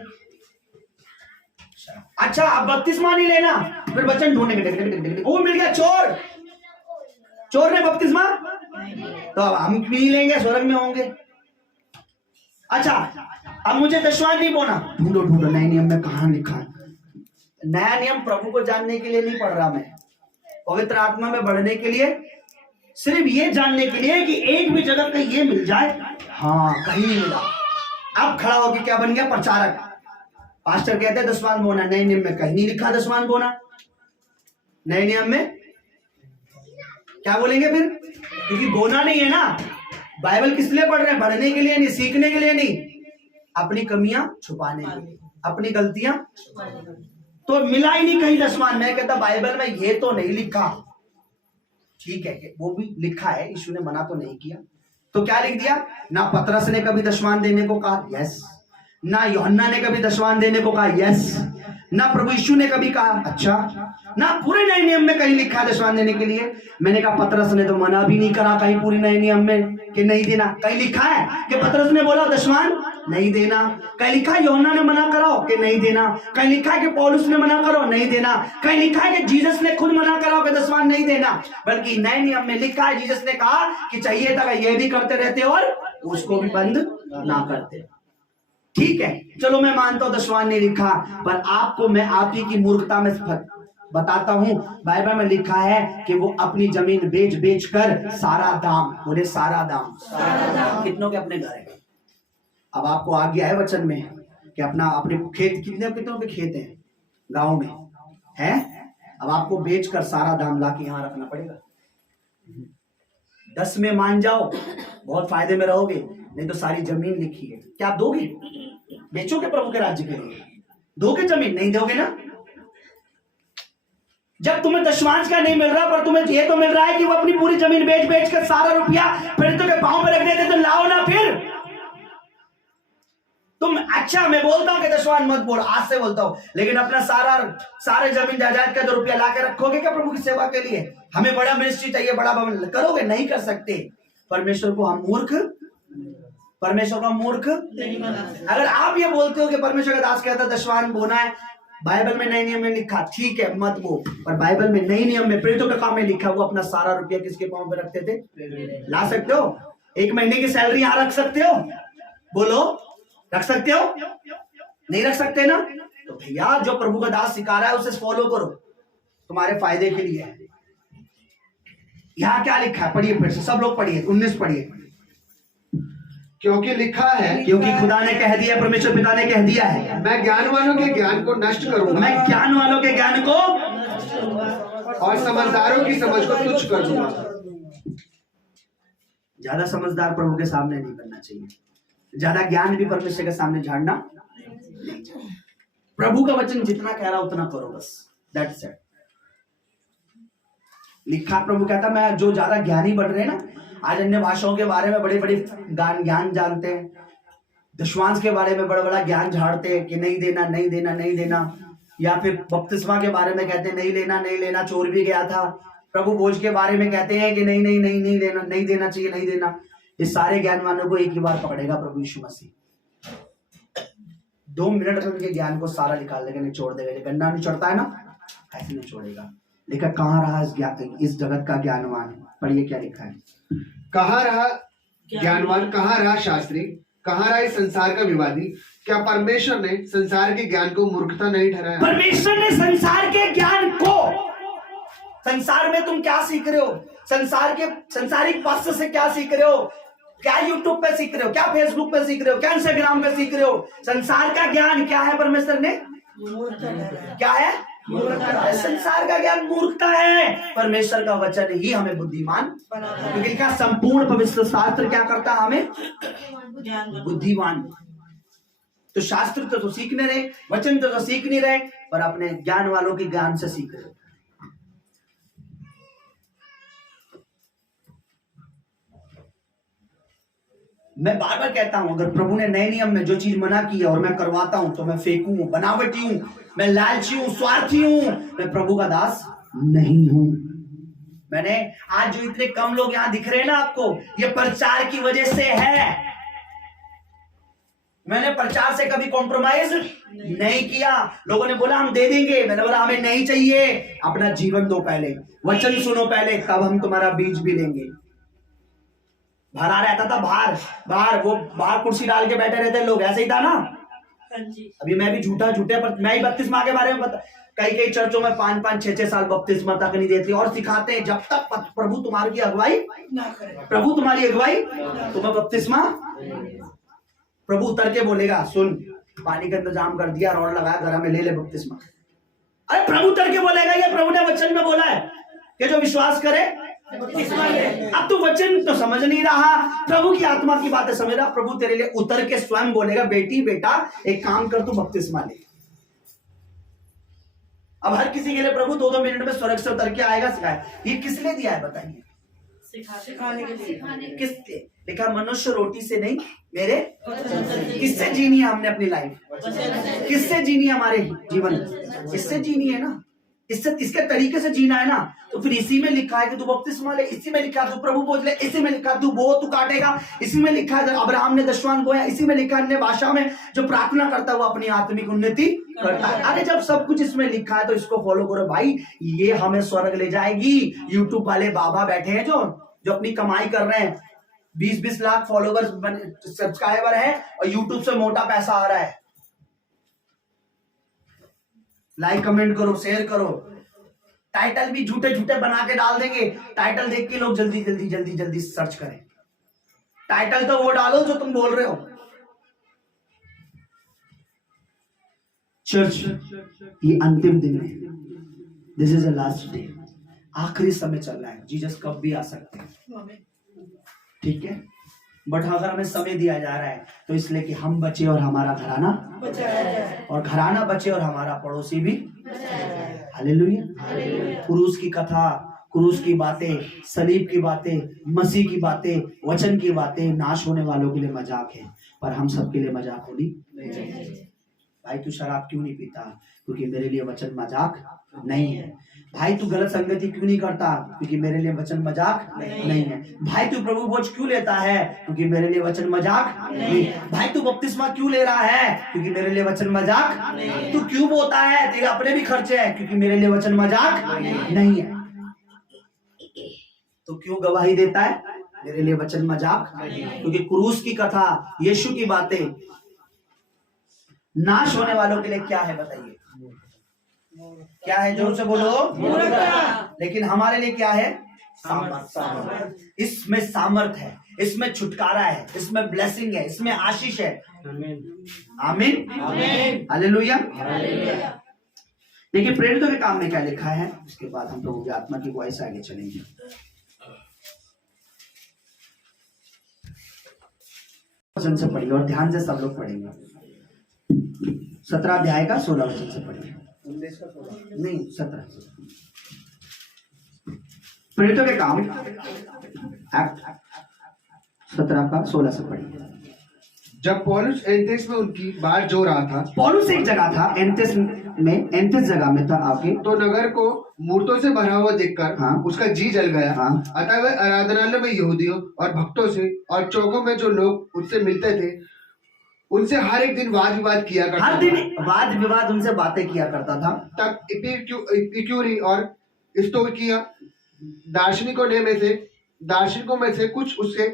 अच्छा अब बपतिस्मा नहीं लेना, फिर बच्चन ढूंढने के वो मिल गया चोर, चोर ने बपतिस्मा, तो अब हम पी लेंगे, स्वर्ग में होंगे। अच्छा अब मुझे दशवान नहीं बोना, ढूंढो ढूंढो नए नियम में कहां लिखा है। नया नियम प्रभु को जानने के लिए नहीं पढ़ रहा मैं, पवित्र आत्मा में बढ़ने के लिए, सिर्फ ये जानने के लिए कि एक भी जगह कहीं ये मिल जाए, हाँ कहीं नहीं मिला। अब खड़ा होकर क्या बन गया प्रचारक, पास्टर कहते हैं दशवान बोना, नए नियम में कहीं नहीं लिखा दशवान बोना। नए नियम में क्या बोलेंगे फिर, क्योंकि बोना नहीं है ना। बाइबल किस लिए पढ़ रहे हैं, बढ़ने के लिए नहीं, सीखने के लिए नहीं, अपनी कमियां छुपाने के लिए, अपनी गलतियां। तो मिला ही नहीं कहीं दशवान। मैं कहता बाइबल में ये तो नहीं लिखा, ठीक है वो भी लिखा है, यीशु ने मना तो नहीं किया। तो क्या लिख दिया, ना पतरस ने कभी दशवान देने को कहा, यस, ना यूहन्ना ने कभी दशवान देने को कहा, यस, ना प्रभु यीशु ने कभी कहा, अच्छा, ना पूरे नए नियम में कहीं लिखा है दशवान देने के लिए। मैंने कहा पतरस ने तो मना भी नहीं करा कहीं पूरी नए नियम में कि नहीं देना, कहीं लिखा है कि पतरस ने बोला दशवान नहीं देना, कहीं लिखा है यूहन्ना ने मना कराओ कि नहीं देना, कहीं लिखा है कि पौलुस ने मना करो नहीं देना, कहीं लिखा है कि जीसस ने खुद मना कराओ कि दशवान नहीं देना, बल्कि नए नियम में लिखा है जीसस ने कहा कि चाहिए था ये भी करते रहते और उसको भी बंद ना करते। ठीक है चलो मैं मानता हूं दशवान नहीं लिखा, पर आपको मैं आप ही की मूर्खता में बताता हूं, बाइबल में लिखा है कि वो अपनी जमीन बेच बेच कर सारा दाम, बोले सारा दाम, कितनों के अपने घर है। अब आपको आ गया है वचन में कि अपना अपने खेत, कितनों के खेत हैं गांव में है, अब आपको बेचकर सारा दाम लाके यहां रखना पड़ेगा। 10 में मान जाओ बहुत फायदे में रहोगे, नहीं तो सारी जमीन लिखी है, क्या आप दोगे, बेचोगे प्रभु के राज्य के लिए, दोगे जमीन, नहीं दोगे ना। जब तुम्हें दशमांश का नहीं मिल रहा, पर तुम्हें ये तो मिल रहा है कि वो अपनी पूरी जमीन बेच बेच कर सारा रुपया फिर तो के पांव पे रख देते, तो लाओ ना फिर तुम। अच्छा मैं बोलता हूं कि दशवान मत बोल, आज से बोलता हूं, लेकिन अपना सारे जमीन जायदाद का जो रुपया लाके रखोगे क्या प्रभु की सेवा के लिए, हमें बड़ा मिनिस्ट्री चाहिए, बड़ा भवन करोगे, नहीं कर सकते। परमेश्वर को हम मूर्ख, परमेश्वर को मूर्ख अगर आप ये बोलते हो कि परमेश्वर का दास कहता दशवान बोना है, बाइबल में नए नियम में लिखा, ठीक है मत वो, पर बाइबल में नए नियम में प्रेरितों के काम में लिखा वो अपना सारा रुपया किसके पांव पे रखते थे, ला सकते हो, 1 महीने की सैलरी यहां रख सकते हो, बोलो रख सकते हो, नहीं रख सकते ना। तो भैया जो प्रभु का दास सिखा रहा है उसे फॉलो करो, तुम्हारे फायदे के लिए है। यहां क्या लिखा है, पढ़िए फिर से सब लोग पढ़िए, 19 पढ़िए। क्योंकि लिखा है, क्योंकि खुदा ने कह दिया, परमेश्वर पिता ने कह दिया है, मैं ज्ञान वालों के ज्ञान को नष्ट करूंगा, मैं ज्ञान वालों के ज्ञान को और समझदारों की समझ को तुच्छ कर दूंगा। ज्यादा समझदार प्रभु के सामने नहीं बनना चाहिए, ज्यादा ज्ञान भी परमेश्वर के सामने झाड़ना नहीं चाहिए। प्रभु का वचन जितना कह रहा उतना करो, बस दैट्स इट। लिखा प्रभु कहता मैं जो ज्यादा ज्ञानी बढ़ रहे हैं ना, आज अन्य भाषाओं के बारे में बड़े बड़े ज्ञान जानते हैं, दशवांश के बारे में बड़ा बड़ा ज्ञान झाड़ते हैं कि नहीं देना नहीं देना नहीं देना, या फिर बपतिस्मा के बारे में कहते हैं नहीं लेना नहीं लेना, चोर भी गया था। प्रभु भोज के बारे में कहते हैं कि नहीं नहीं नहीं नहीं देना, नहीं देना चाहिए, नहीं देना। ये सारे ज्ञानवानों को एक ही बार पकड़ेगा प्रभु यीशु मसीह, 2 मिनट में उनके ज्ञान को सारा निकाल देगा, निचोड़ देगा। गन्ना नहीं चढ़ता है ना, ऐसे नहीं छोड़ेगा। लिखा कहाँ रहा इस जगत का ज्ञानवान, पढ़िए क्या लिखा है, कहाँ रहा ज्ञानवान, कहाँ रहा शास्त्री, कहाँ रहा इस संसार का विवादी, क्या परमेश्वर ने संसार के ज्ञान को मूर्खता नहीं ठहराया। परमेश्वर ने संसार के ज्ञान को, संसार में तुम क्या सीख रहे हो, संसार के संसारिक वस्तु से क्या सीख रहे हो, क्या यूट्यूब पे सीख रहे हो, क्या फेसबुक पे सीख रहे हो, क्या इंस्टाग्राम पे सीख रहे हो, संसार का ज्ञान क्या है, परमेश्वर ने क्या है, संसार का ज्ञान मूर्खता है, परमेश्वर का वचन ही हमें बुद्धिमान क्योंकि इनका संपूर्ण पवित्र शास्त्र क्या करता है हमें बुद्धिमान। तो शास्त्र तो सीख नहीं रहे, वचन तो सीख नहीं रहे, पर अपने ज्ञान वालों के ज्ञान से सीख रहे। मैं बार बार कहता हूं, अगर प्रभु ने नए नियम में जो चीज मना की है और मैं करवाता हूं तो मैं फेंकू हूं, बनावटी हूं, मैं लालची हूं, स्वार्थी हूं, मैं प्रभु का दास नहीं हूं। मैंने आज जो इतने कम लोग यहां दिख रहे हैं ना आपको, ये प्रचार की वजह से है। मैंने प्रचार से कभी कॉम्प्रोमाइज नहीं किया। लोगों ने बोला हम दे देंगे, मैंने बोला हमें नहीं चाहिए, अपना जीवन दो पहले, वचन सुनो पहले, तब हम तुम्हारा बीज भी लेंगे। भरा रहता था बाहर वो बाहर कुर्सी डाल के बैठे रहते लोग, ऐसे ही था ना। अभी मैं भी झूठे पर मैं ही बपतिस्मा के बारे में बता, कई चर्चों में 5-5, 6-6 साल बपतिस्मा तक नहीं देती और सिखाते हैं जब तक प्रभु तुम्हारी अगुवाई तुम्हें बपतिस्मा। प्रभु उतर के बोलेगा सुन, पानी का इंतजाम कर दिया, रॉड लगाया, घर में ले ले बपतिस्मा। अरे प्रभु उतर के बोलेगा, ये प्रभु ने वचन में बोला है कि जो विश्वास करे बपतिस्मा ले। अब तू वचन तो समझ नहीं रहा, प्रभु की आत्मा की बातें समझ रहा। प्रभु तेरे लिए उतर के स्वयं बोलेगा बेटी बेटा एक काम कर, तू बपतिस्मा ले। अब हर किसी के लिए प्रभु 2-2 मिनट में स्वर्ग से उतर के आएगा सिखाए। ये किस लिए दिया है बताइए? सिखाने के लिए। किस लिए लिखा? मनुष्य रोटी से नहीं मेरे किससे जीनी है हमने अपनी लाइफ? किससे जीनी है हमारे जीवन? इससे जीनी है ना, इसके तरीके से जीना है ना। तो फिर इसी में लिखा है कि तू बपतिस्मा ले, इसी में लिखा है तू प्रभु बोझ ले, इसी में लिखा है तू बो तू काटेगा, इसी में लिखा है अब्राहम ने दशवान बोया, इसी में लिखा है अन्य भाषा में जो प्रार्थना करता है वो अपनी आत्मिक उन्नति करता है। अरे जब सब कुछ इसमें लिखा है तो इसको फॉलो करो भाई, ये हमें स्वर्ग ले जाएगी। यूट्यूब वाले बाबा बैठे हैं जो अपनी कमाई कर रहे हैं, 20-20 लाख फॉलोवर्स सब्सक्राइबर है और यूट्यूब से मोटा पैसा आ रहा है। लाइक कमेंट करो, शेयर करो, टाइटल भी झूठे बना के डाल देंगे। टाइटल देख के लोग जल्दी सर्च करें। टाइटल तो वो डालो जो तुम बोल रहे हो। चर्च ये अंतिम दिन है, this is the last day, आखिरी समय चल रहा है। जीसस कब भी आ सकते हैं, ठीक है। बट अगर हमें समय दिया जा रहा है तो इसलिए कि हम बचे और हमारा घराना और घराना बचे और हमारा पड़ोसी भी। हालेलुया। क्रूस की कथा, क्रूस की बातें, सलीब की बातें, मसीह की बातें, वचन की बातें नाश होने वालों के लिए मजाक है, पर हम सबके लिए मजाक होनी नहीं चाहिए। भाई तू शराब क्यों नहीं पीता? क्योंकि मेरे लिए वचन मजाक नहीं है। भाई तू गलत संगति क्यों नहीं करता? क्योंकि मेरे लिए वचन मजाक नहीं है। भाई तू प्रभु बोझ क्यों लेता है? क्योंकि मेरे लिए वचन मजाक नहीं है। भाई तू बपतिस्मा क्यों ले रहा है? क्योंकि मेरे लिए वचन मजाक नहीं। तू क्यों बोता है? तेरे अपने भी खर्चे हैं, क्योंकि मेरे लिए वचन मजाक नहीं है। तो क्यों गवाही देता है? मेरे लिए वचन मजाक, क्योंकि क्रूस की कथा, यीशु की बातें नाश होने वालों के लिए क्या है बताइए? क्या है? जोर से बोलो। लेकिन हमारे लिए क्या है? सामर्थ। इसमें सामर्थ है, इसमें छुटकारा है, इसमें ब्लेसिंग है, इसमें आशीष है। आमीन। हालेलुया। देखिए प्रेरितों के काम में क्या लिखा है, उसके बाद हम प्रभु की आत्मा की अगुवाई से आगे चलेंगे। वचन से पढ़िए और ध्यान से सब लोग पढ़ेंगे। 17 अध्याय का 16 वचन से पढ़िए। नहीं 17। प्रेरितों के काम एक्ट 17 का 16 से पढ़िए। जब पौलुस एथेंस में उनकी बात जो रहा था, पौलुस एक जगह था एथेंस जगह में था आके, तो नगर को मूर्तों से भरा हुआ देखकर हाँ, उसका जी जल गया। हाँ, अतः वह आराधनालय में यहूदियों और भक्तों से और चौकों में जो लोग उससे मिलते थे उनसे हर एक दिन वाद विवाद किया करता था। हर दिन वाद विवाद उनसे बातें किया करता था। तब इपिक्यूरी और स्तोइकिया दार्शनिकों में से कुछ उससे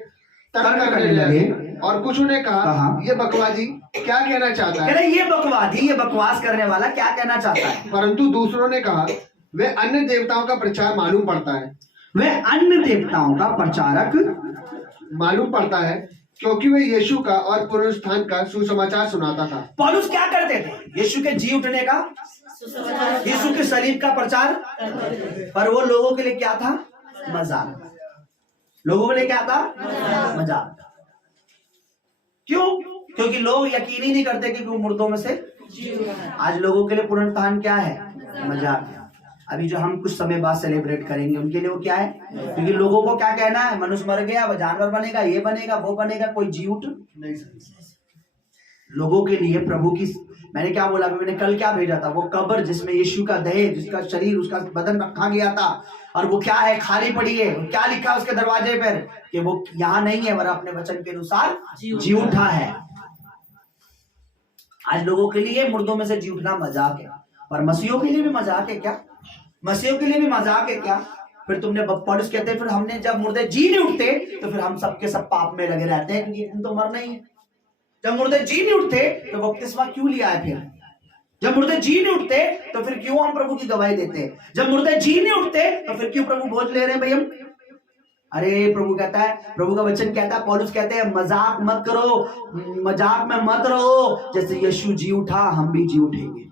तर्क करने लगे और कुछ ने कहा ये बकवादी क्या कहना चाहता है? ये बकवादी, ये बकवास करने वाला क्या कहना चाहता है? परंतु दूसरों ने कहा वे अन्य देवताओं का प्रचार मालूम पड़ता है। वह अन्य देवताओं का प्रचारक मालूम पड़ता है क्योंकि वे यीशु का और पुनरुत्थान का सुसमाचार सुनाता था। पौलुस क्या करते थे? यीशु के जी उठने का यीशु के सलीब का प्रचार, पर वो लोगों के लिए क्या था? मजाक। लोगों के लिए क्या था? मजाक। क्यों? क्योंकि लोग यकीन ही नहीं करते कि वो मुर्दों में से। आज लोगों के लिए पुनरुत्थान क्या है? मजाक है। अभी जो हम कुछ समय बाद सेलिब्रेट करेंगे उनके लिए वो क्या है? क्योंकि लोगों को क्या कहना है? मनुष्य मर गया, वो जानवर बनेगा, ये बनेगा, वो बनेगा, कोई जी उठ नहीं सकता। लोगों के लिए प्रभु की, मैंने क्या बोला, मैंने कल क्या भेजा था? वो कब्र जिसमें यीशु का देह, जिसका शरीर, उसका बदन रखा गया था, और वो क्या है? खाली पड़ी है। क्या लिखा है उसके दरवाजे पर? कि वो यहाँ नहीं है, वरन अपने वचन के अनुसार जी उठा है। आज लोगों के लिए मुर्दों में से जी उठना मजाक है, और मसीहों के लिए भी मजाक है क्या? मसीहों के लिए भी मजाक है क्या? फिर तुमने, पौलुस कहते हैं, फिर हमने जब मुर्दे जी नहीं उठते तो फिर हम सबके सब पाप में लगे रहते हैं, क्योंकि तुम तो मरना ही है। जब मुर्दे जी नहीं उठते तो बपतिस्मा क्यों लिया है? फिर जब मुर्दे जी नहीं उठते तो फिर क्यों हम प्रभु की गवाही देते हैं? जब मुर्दे जी नहीं उठते तो फिर क्यों प्रभु भोज ले रहे हैं भाई हम? अरे प्रभु कहता है, प्रभु का वचन कहता है, पौलुस कहते हैं, मजाक मत करो, मजाक में मत रहो। जैसे यीशु जी उठा, हम भी जी उठेंगे।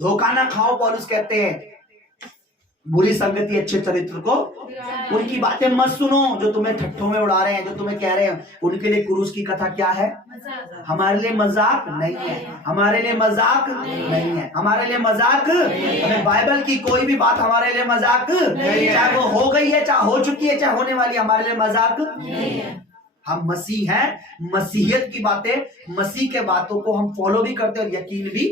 धोखा ना खाओ, पौलुस कहते हैं। बुरी संगति अच्छे चरित्र को, उनकी बातें मत सुनो जो तुम्हें ठट्ठों में उड़ा रहे हैं, जो तुम्हें कह रहे हैं। उनके लिए क्रूस की कथा क्या है? हमारे लिए मजाक नहीं है, हमारे लिए मजाक नहीं है, हमारे लिए मजाक। हमें बाइबल की कोई भी बात हमारे लिए मजाक नहीं, चाहे वो हो गई है, चाहे हो चुकी है, चाहे होने वाली, हमारे लिए मजाक नहीं है। हम मसीह हैं, मसीहियत की बातें, मसीह के बातों को हम फॉलो भी करते हैं और यकीन भी।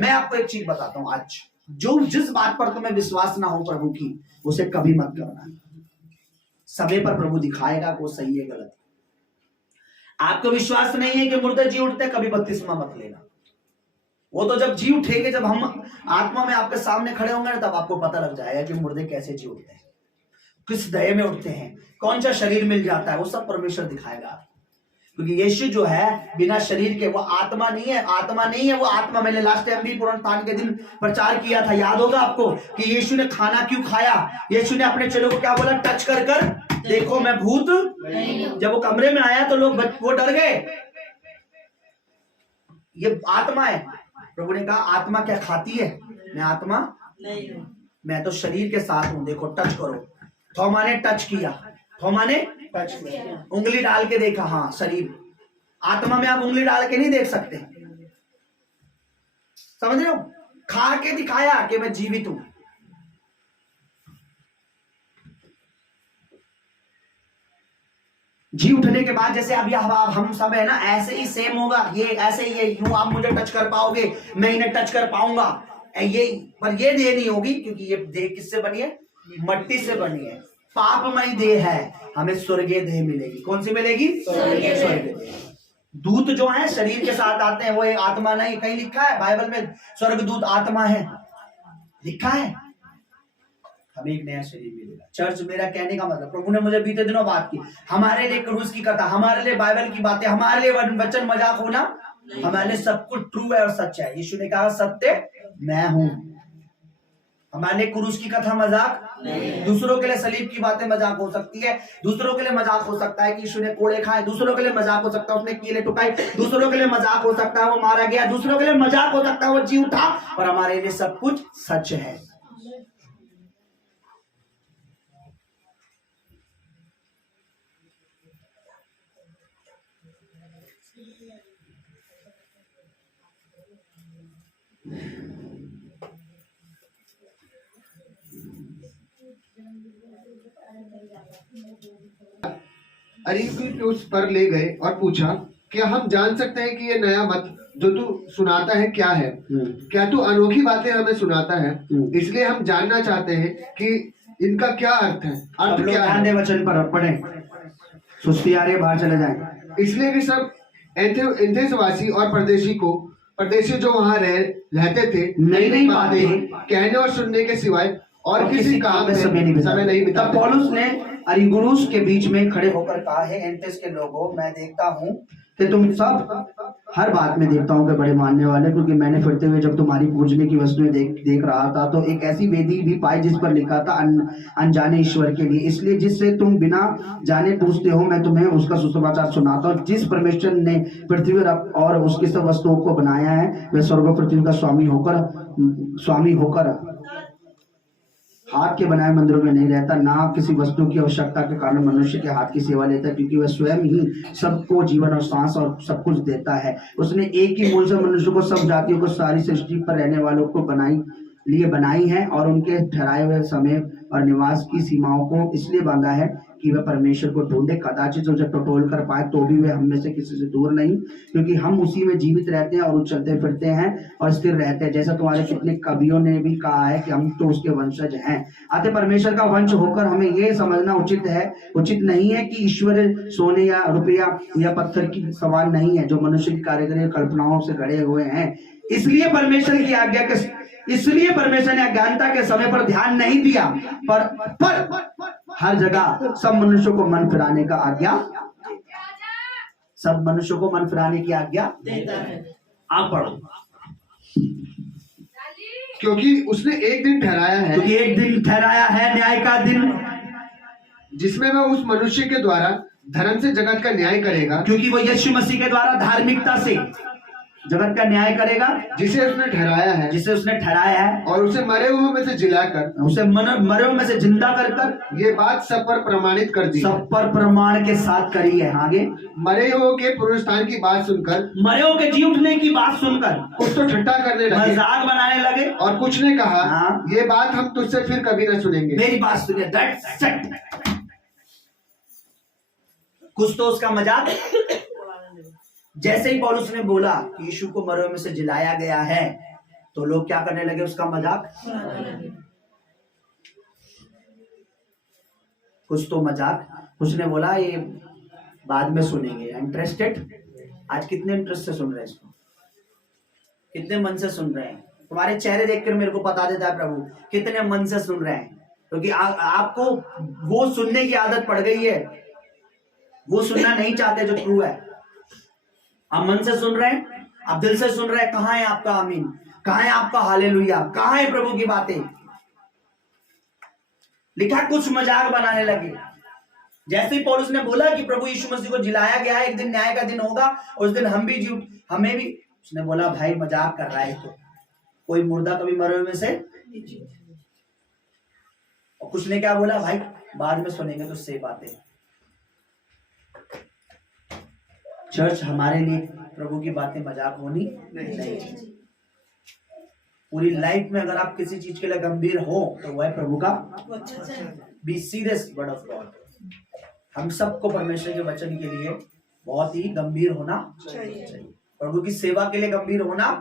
मैं आपको एक चीज बताता हूं, आज जो जिस बात पर तुम्हें विश्वास ना हो प्रभु की, उसे कभी मत करना। समय पर प्रभु दिखाएगा कि वो सही है गलत है। आपको विश्वास नहीं है कि मुर्दे जी उठते, कभी बपतिस्मा मत लेना। वो तो जब जी उठेंगे, जब हम आत्मा में आपके सामने खड़े होंगे ना, तब आपको पता लग जाएगा कि मुर्दे कैसे जी उठते हैं, किस दया में उठते हैं, कौन सा शरीर मिल जाता है, वो सब परमेश्वर दिखाएगा। क्योंकि यीशु जो है बिना शरीर के, वो आत्मा नहीं है, आत्मा नहीं है, वो आत्मा। मैंने लास्ट टाइम भी पुनरुत्थान के दिन प्रचार किया था, याद होगा आपको, कि यीशु ने खाना क्यों खाया? यीशु ने अपने चेलों को क्या बोला? टच कर कर देखो मैं भूत। जब वो कमरे में आया तो लोग वो डर गए। ये आत्मा है। प्रभु ने कहा आत्मा क्या खाती है? मैं आत्मा नहीं हूं, मैं तो शरीर के साथ हूं। देखो टच करो। थोमा ने टच किया, थोमा ने टच किया, उंगली डाल के देखा, हाँ शरीर। आत्मा में आप उंगली डाल के नहीं देख सकते, समझ रहे हो? खा के दिखाया कि मैं जीवित हूं। जी उठने के बाद जैसे अभी हम सब है ना, ऐसे ही सेम होगा। ये ऐसे ही, ये यूं आप मुझे टच कर पाओगे, मैं इन्हें टच कर पाऊंगा। ये पर ये देह नहीं होगी, क्योंकि ये देह किससे बनी है? मट्टी से बनी है। पापमय देह है, हमें स्वर्गीय देह मिलेगी। कौन सी मिलेगी? स्वर्गीय देह। दूत जो है शरीर के साथ आते हैं, वो एक आत्मा नहीं। कहीं लिखा है बाइबल में स्वर्गदूत आत्मा है? लिखा है। हमें एक नया शरीर मिलेगा। चर्च, मेरा कहने का मतलब, प्रभु ने मुझे बीते दिनों बात की, हमारे लिए क्रूस की कथा, हमारे लिए बाइबल की बातें, हमारे लिए वचन मजाक होना, हमारे लिए सब कुछ ट्रू है और सच है। यीशु ने कहा सत्य मैं हूं। हमारे लिए क्रूस की कथा मजाक नहीं। दूसरों के लिए सलीब की बातें मजाक हो सकती है, दूसरों के लिए मजाक हो सकता है कि यीशु ने कोड़े खाए, दूसरों के लिए मजाक हो सकता है उसने कीले टुकाई, दूसरों के लिए मजाक हो सकता है वो मारा गया, दूसरों के लिए मजाक हो सकता है वो जी उठा, और हमारे लिए सब कुछ सच है। अरियुस पर ले गए और पूछा, क्या हम जान सकते हैं कि ये नया मत जो तू सुनाता है क्या है? क्या तू अनोखी बातें हमें सुनाता है? इसलिए हम जानना चाहते हैं कि इनका क्या अर्थ है। अर्थ क्या है? वचन पर पढ़े, सुस्ती आ रही है, बाहर चले जाए। इसलिए कि सब एथेंसवासी और परदेशी जो वहां रहते थे, नई नई बातें कहने और सुनने के सिवाय और किसी काम में समय नहीं बिता। तब पौलुस ने अरिगुनुस के बीच में खड़े होकर कहा है, एथेंस के लोगों, मैं देखता हूँ कि तुम सब हर बात में देखता हूँ कि बड़े मानने वाले, क्योंकि मैंने फिरते हुए जब तुम्हारी पूजने की वस्तुएं देख रहा था तो एक ऐसी वेदी भी पाई जिस पर लिखा था अनजाने ईश्वर के लिए। इसलिए जिससे तुम बिना जाने पूछते हो, मैं तुम्हें उसका सुसमाचार सुनाता हूँ। जिस परमेश्वर ने पृथ्वी और उसकी सब वस्तुओं को बनाया है, वह स्वर्ग पृथ्वी का स्वामी होकर हाथ के बनाए मंदिरों में नहीं रहता, ना किसी वस्तु की आवश्यकता के कारण मनुष्य के हाथ की सेवा लेता है, क्योंकि वह स्वयं ही सबको जीवन और सांस और सब कुछ देता है। उसने एक ही मूल से मनुष्य को, सब जातियों को, सारी सृष्टि पर रहने वालों को बनाई है और उनके ठहराए हुए समय और निवास की सीमाओं को इसलिए बांधा है कि वह परमेश्वर को ढूंढे, कदाचित उसे टटोल कर पाए, तो भी वे हम में से किसी से दूर नहीं, क्योंकि हम उसी में जीवित रहते हैं और चलते फिरते हैं और स्थिर रहते हैं। जैसा तुम्हारे कितने कवियों ने भी कहा है कि हम तो उसके वंशज हैं। अतः परमेश्वर का वंश होकर हमें यह समझना उचित नहीं है कि ईश्वर सोने या रुपया या पत्थर की सवाल नहीं है, जो मनुष्य की कारीगरी कल्पनाओं से गढ़े हुए हैं। इसलिए परमेश्वर ने अज्ञानता के समय पर ध्यान नहीं दिया, पर हर जगह सब मनुष्यों को मन फिराने की आज्ञा देता है। आप पढ़ो। क्योंकि उसने एक दिन ठहराया है, न्याय का दिन, जिसमें वह उस मनुष्य के द्वारा धर्म से जगत का न्याय करेगा, क्योंकि वो यीशु मसीह के द्वारा धार्मिकता से जगत का न्याय करेगा, जिसे उसने ठहराया है, और उसे मरे हुए में से जिलाकर, उसे मरे हुए में से जिंदा कर ये बात सब पर प्रमाणित कर दी, सब पर प्रमाण के साथ करी है। आगे, मरे हुए के पुनरुत्थान की बात सुनकर, मरे हुए के जी उठने की बात सुनकर कुछ तो ठट्ठा करने लगे, मजाक बनाने लगे, और कुछ ने कहा, ये बात हम तुझसे फिर कभी न सुनेंगे। मेरी बात सुनिए, कुछ तो उसका मजाक। जैसे ही पौलुस ने बोला कि यीशु को मरे में से जिलाया गया है, तो लोग क्या करने लगे? उसका मजाक। कुछ तो मजाक। उसने बोला ये बाद में सुनेंगे। इंटरेस्टेड? आज कितने इंटरेस्ट से सुन रहे हैं इसको? कितने मन से सुन रहे हैं? तुम्हारे चेहरे देखकर मेरे को बता देता है प्रभु कितने मन से सुन रहे हैं, क्योंकि आपको वो सुनने की आदत पड़ गई है, वो सुनना नहीं चाहते जो ट्रू है। आप मन से सुन रहे हैं, आप दिल से सुन रहे हैं। कहां है आपका आमीन? कहां है आपका हालेलुया? कहां है प्रभु की बातें? लिखा कुछ मजाक बनाने लगे। जैसे ही पौलुस ने बोला कि प्रभु यीशु मसीह को जिलाया गया है, एक दिन न्याय का दिन होगा, उस दिन हमें भी, उसने बोला भाई मजाक कर रहा है, तो कोई मुर्दा कभी मरे हुए में से। और कुछ ने क्या बोला, भाई बाद में सुनेंगे तो सही बातें। चर्च हमारे लिए प्रभु की बातें मजाक होनी नहीं। पूरी लाइफ में अगर आप किसी चीज के लिए गंभीर हो तो वह है प्रभु का। Be serious word of God. हम सबको परमेश्वर के वचन के लिए बहुत ही गंभीर होना चाहिए। प्रभु की सेवा के लिए गंभीर होना।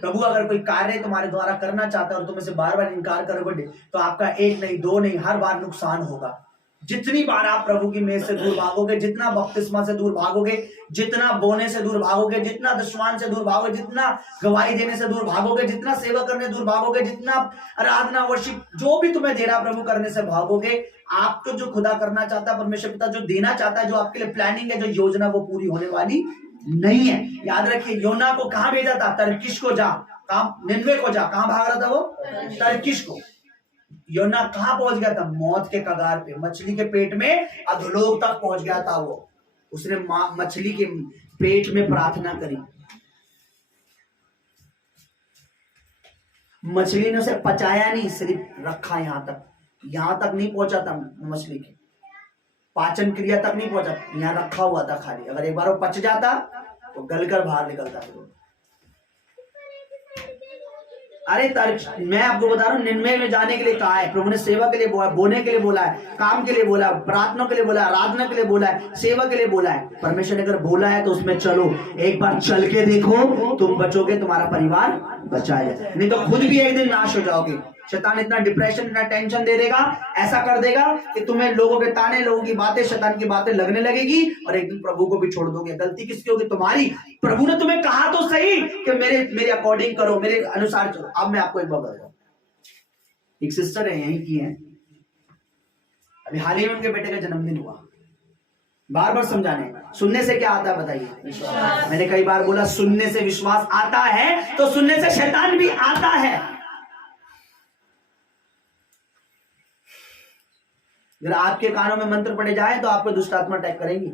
प्रभु अगर कोई कार्य तुम्हारे द्वारा करना चाहता है और तुम इसे बार बार इनकार करोगे तो आपका एक नहीं, दो नहीं, हर बार नुकसान होगा। जितनी बार आप प्रभु की मेज से दूर भागोगे, जितना बपतिस्मा से दूर भागोगे, जितना बोने से दूर भागोगे, जितना दुश्मन से दूर भागोगे, जितना गवाही देने से दूर भागोगे, जितना सेवा करने दूर भागोगे, जितना आराधना वर्शिप जो भी तुम्हें दे रहा प्रभु करने से भागोगे, आपको जो खुदा करना चाहता है, परमेश्वर पिता जो देना चाहता है, जो आपके लिए प्लानिंग है, जो योजना, वो पूरी होने वाली नहीं है। याद रखिए, योना को कहां भेजा था? तर्कीश को जा, निन्वे को जा। कहां भाग रहा था वो? तर्कीश को। योना कहां पहुंच गया था? मौत के कगार पे, मछली के पेट में, अधोलोक तक पहुंच गया था वो। उसने मछली के पेट में प्रार्थना करी। मछली ने उसे पचाया नहीं, सिर्फ रखा। यहां तक नहीं पहुंचा था मछली के पाचन क्रिया तक नहीं पहुंचा, यहां रखा हुआ था खाली। अगर एक बार वो पच जाता तो गलकर बाहर निकलता था। अरे मैं आपको बता रहा हूँ, निन्वे में जाने के लिए कहा है प्रभु ने। सेवा के लिए बोला, बोने के लिए बोला है, काम के लिए बोला है, प्रार्थना के लिए बोला है, आराधना के लिए बोला है, सेवा के लिए बोला है। परमेश्वर ने अगर बोला है तो उसमें चलो। एक बार चल के देखो, तुम बचोगे, तुम्हारा परिवार बचाएगा, नहीं तो खुद भी एक दिन नाश हो जाओगे। शैतान इतना डिप्रेशन, इतना टेंशन दे देगा, ऐसा कर देगा कि तुम्हें लोगों के ताने, लोगों की बातें, शैतान की बातें लगने लगेगी और एक दिन प्रभु को भी छोड़ दोगे। गलती किसकी होगी? तुम्हारी। प्रभु ने तुम्हें कहा तो सही कि मेरे अकॉर्डिंग करो, मेरे अनुसार चलो। अब मैं आपको एक बात बताऊं, एक सिस्टर है यहीं की है, अभी हाल ही में उनके बेटे का जन्मदिन हुआ। बार बार समझाने, सुनने से क्या आता है बताइए? मैंने कई बार बोला सुनने से विश्वास आता है तो सुनने से शैतान भी आता है। अगर आपके कानों में मंत्र पड़े जाए तो आपको दुष्ट आत्मा अटैक करेंगी।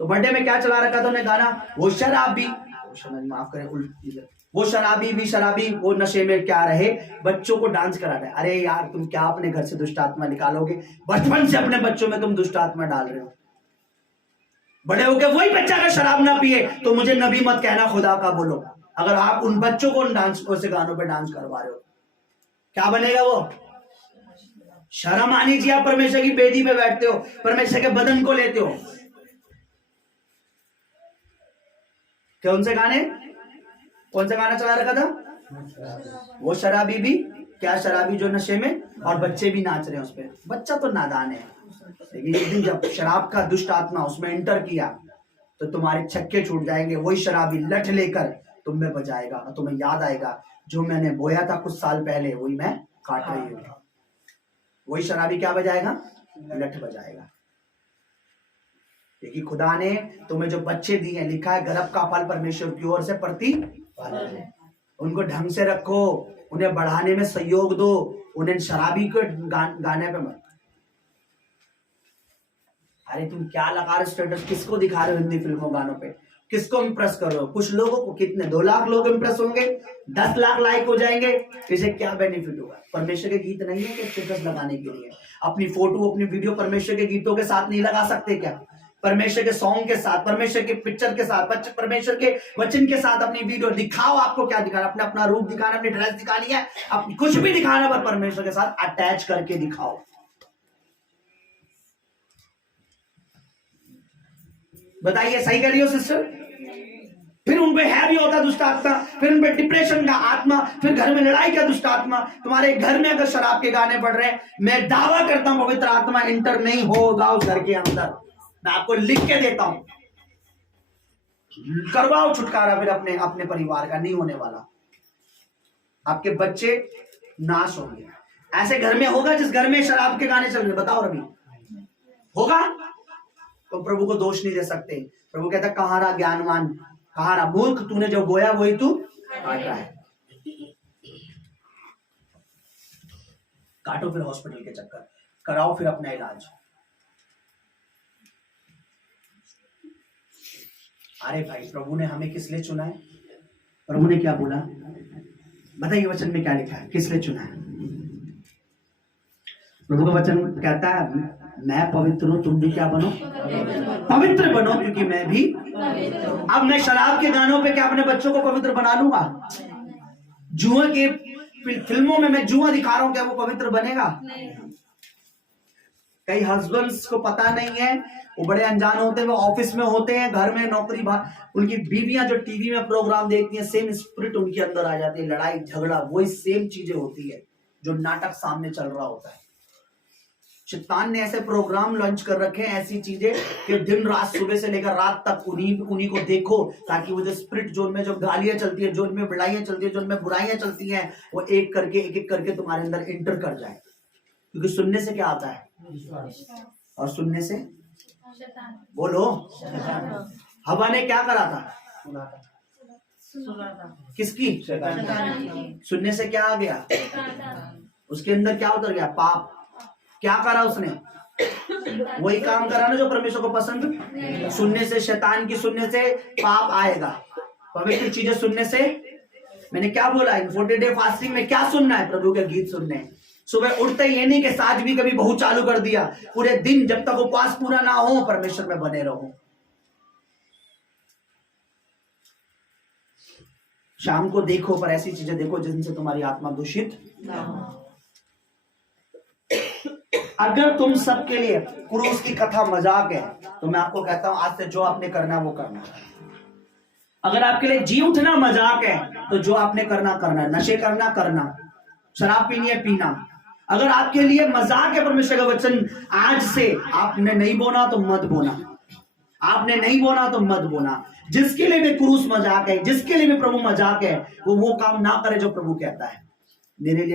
तो बर्थडे में क्या चला रखा था उन्हें गाना, वो शराबी, माफ करें, वो शराबी भी शराबी, वो नशे में क्या रहे, बच्चों को डांस कराता है। अरे यार तुम क्या अपने घर से दुष्ट आत्मा निकालोगे? बचपन से अपने बच्चों में तुम दुष्ट आत्मा डाल रहे हो। बड़े होके वही बच्चा अगर शराब ना पिए तो मुझे नबी मत कहना, खुदा का बोलो। अगर आप उन बच्चों को डांस से गानों पे डांस करवा रहे हो, क्या बनेगा वो? शर्म आनी चाहिए। आप परमेश्वर की बेदी पे बैठते हो, परमेश्वर के बदन को लेते हो। कौन से गाने, कौन सा गाना चला रखा था? वो शराबी भी क्या शराबी जो नशे में, और बच्चे भी नाच रहे हैं उस पे। बच्चा तो नादान है, लेकिन एक दिन जब शराब का दुष्ट आत्मा उसमें एंटर किया तो तुम्हारे छक्के छूट जाएंगे। वही शराबी लठ लेकर तुम में बजाएगा और तुम्हें याद आएगा जो मैंने बोया था कुछ साल पहले वही मैं काट रही हूँ। वही शराबी क्या बजाएगा? लठ बजाएगा। क्योंकि खुदा ने तुम्हें जो बच्चे दिए, लिखा है गर्भ का फल परमेश्वर की ओर से प्रतिफल है। उनको ढंग से रखो, उन्हें बढ़ाने में सहयोग दो, उन्हें शराबी को गाने पे मत। अरे तुम क्या लगा रहे स्टेटस, किसको दिखा रहे हो हिंदी फिल्मों गानों पे? किसको इम्प्रेस कर रहे हो? कुछ लोगों को, कितने 2 लाख लोग इम्प्रेस होंगे, 10 लाख लाइक हो जाएंगे, इसे क्या बेनिफिट होगा? परमेश्वर के गीत नहीं है कि स्टेटस लगाने के लिए। अपनी फोटो अपनी वीडियो परमेश्वर के गीतों के साथ नहीं लगा सकते क्या? परमेश्वर के सॉन्ग के साथ, परमेश्वर के पिक्चर के साथ, परमेश्वर के वचन के साथ अपनी वीडियो दिखाओ। आपको क्या दिखाना? अपने अपना रूप दिखाना, अपनी ड्रेस दिखानी है, अपनी कुछ भी दिखाना, पर परमेश्वर के साथ अटैच करके दिखाओ। बताइए सही कर रही हो सिस्टर? फिर उनपे है भी होता दुष्ट आत्मा, फिर उनपे डिप्रेशन का आत्मा, फिर घर में लड़ाई का दुष्ट आत्मा। तुम्हारे घर में अगर शराब के गाने पड़ रहे हैं, मैं दावा करता हूं पवित्र आत्मा इंटर नहीं होगा उस घर के अंदर। मैं आपको लिख के देता हूं, करवाओ छुटकारा फिर अपने अपने परिवार का। नहीं होने वाला, आपके बच्चे नाश होंगे। ऐसे घर में होगा जिस घर में शराब के गाने चल रहे, बताओ रवि, होगा? तो प्रभु को दोष नहीं दे सकते। प्रभु कहता कहां रहा ज्ञानवान, कहां रहा मूर्ख, तूने जो बोया वही तू काट रहा है। काटो फिर हॉस्पिटल के चक्कर, कराओ फिर अपना इलाज। अरे भाई प्रभु ने हमें किस लिए चुना है? प्रभु ने क्या बोला बताइए, वचन में क्या लिखा है, किस लिए चुना है? प्रभु का वचन कहता है मैं पवित्र हूं, तुम भी क्या बनो? पवित्र बनो, क्योंकि मैं भी। अब मैं शराब के गानों पे क्या अपने बच्चों को पवित्र बना लूंगा? जुआ के फिल्मों में मैं जुआ दिखा रहा हूं, क्या वो पवित्र बनेगा? कई हस्बैंड्स को पता नहीं है, वो बड़े अनजान होते हैं, वो ऑफिस में होते हैं, घर में नौकरी, उनकी बीवियां जो टीवी में प्रोग्राम देखती हैं, सेम स्पिरिट उनके अंदर आ जाती है। लड़ाई झगड़ा वही सेम चीजें होती है जो नाटक सामने चल रहा होता है। शैतान ने ऐसे प्रोग्राम लॉन्च कर रखे हैं, ऐसी चीजें कि दिन रात, सुबह से लेकर रात तक उन्हीं को देखो, ताकि वो जो स्पिरिट जोन में जो गालियां चलती है, जोन में लड़ाइयां चलती है, जोन में बुराइयां चलती हैं, वो एक करके तुम्हारे अंदर एंटर कर जाए। क्योंकि सुनने से क्या आता है? और सुनने से बोलो, हवा ने क्या करा था? किसकी? सुनने से क्या आ गया? उसके अंदर क्या उतर गया? पाप। क्या करा उसने? वही काम करा ना जो परमेश्वर को पसंद। सुनने से, शैतान की सुनने से पाप आएगा। पवित्र चीजें सुनने से, मैंने क्या बोला 40 डे फास्टिंग में क्या सुनना है? प्रभु के गीत सुनने हैं। सुबह उठते ही ये नहीं कि साज भी कभी बहुत चालू कर दिया, पूरे दिन जब तक उपवास पूरा ना हो परमेश्वर में बने रहो। शाम को देखो, पर ऐसी चीजें देखो जिनसे तुम्हारी आत्मा दूषित ना हो। अगर तुम सबके लिए क्रूस की कथा मजाक है, तो मैं आपको कहता हूं आज से जो आपने करना है वो करना। अगर आपके लिए जी उठना मजाक है, तो जो आपने करना करना, नशे करना, शराब पीनी है पीना। अगर आपके लिए मजाक है परमेश्वर का वचन, आज से आपने नहीं बोना तो मत बोना। आपने नहीं बोना तो मत बोना। जिसके लिए भी क्रूस मजाक है, जिसके लिए भी प्रभु मजाक है, वो काम ना करे जो प्रभु कहता है। मेरे लिए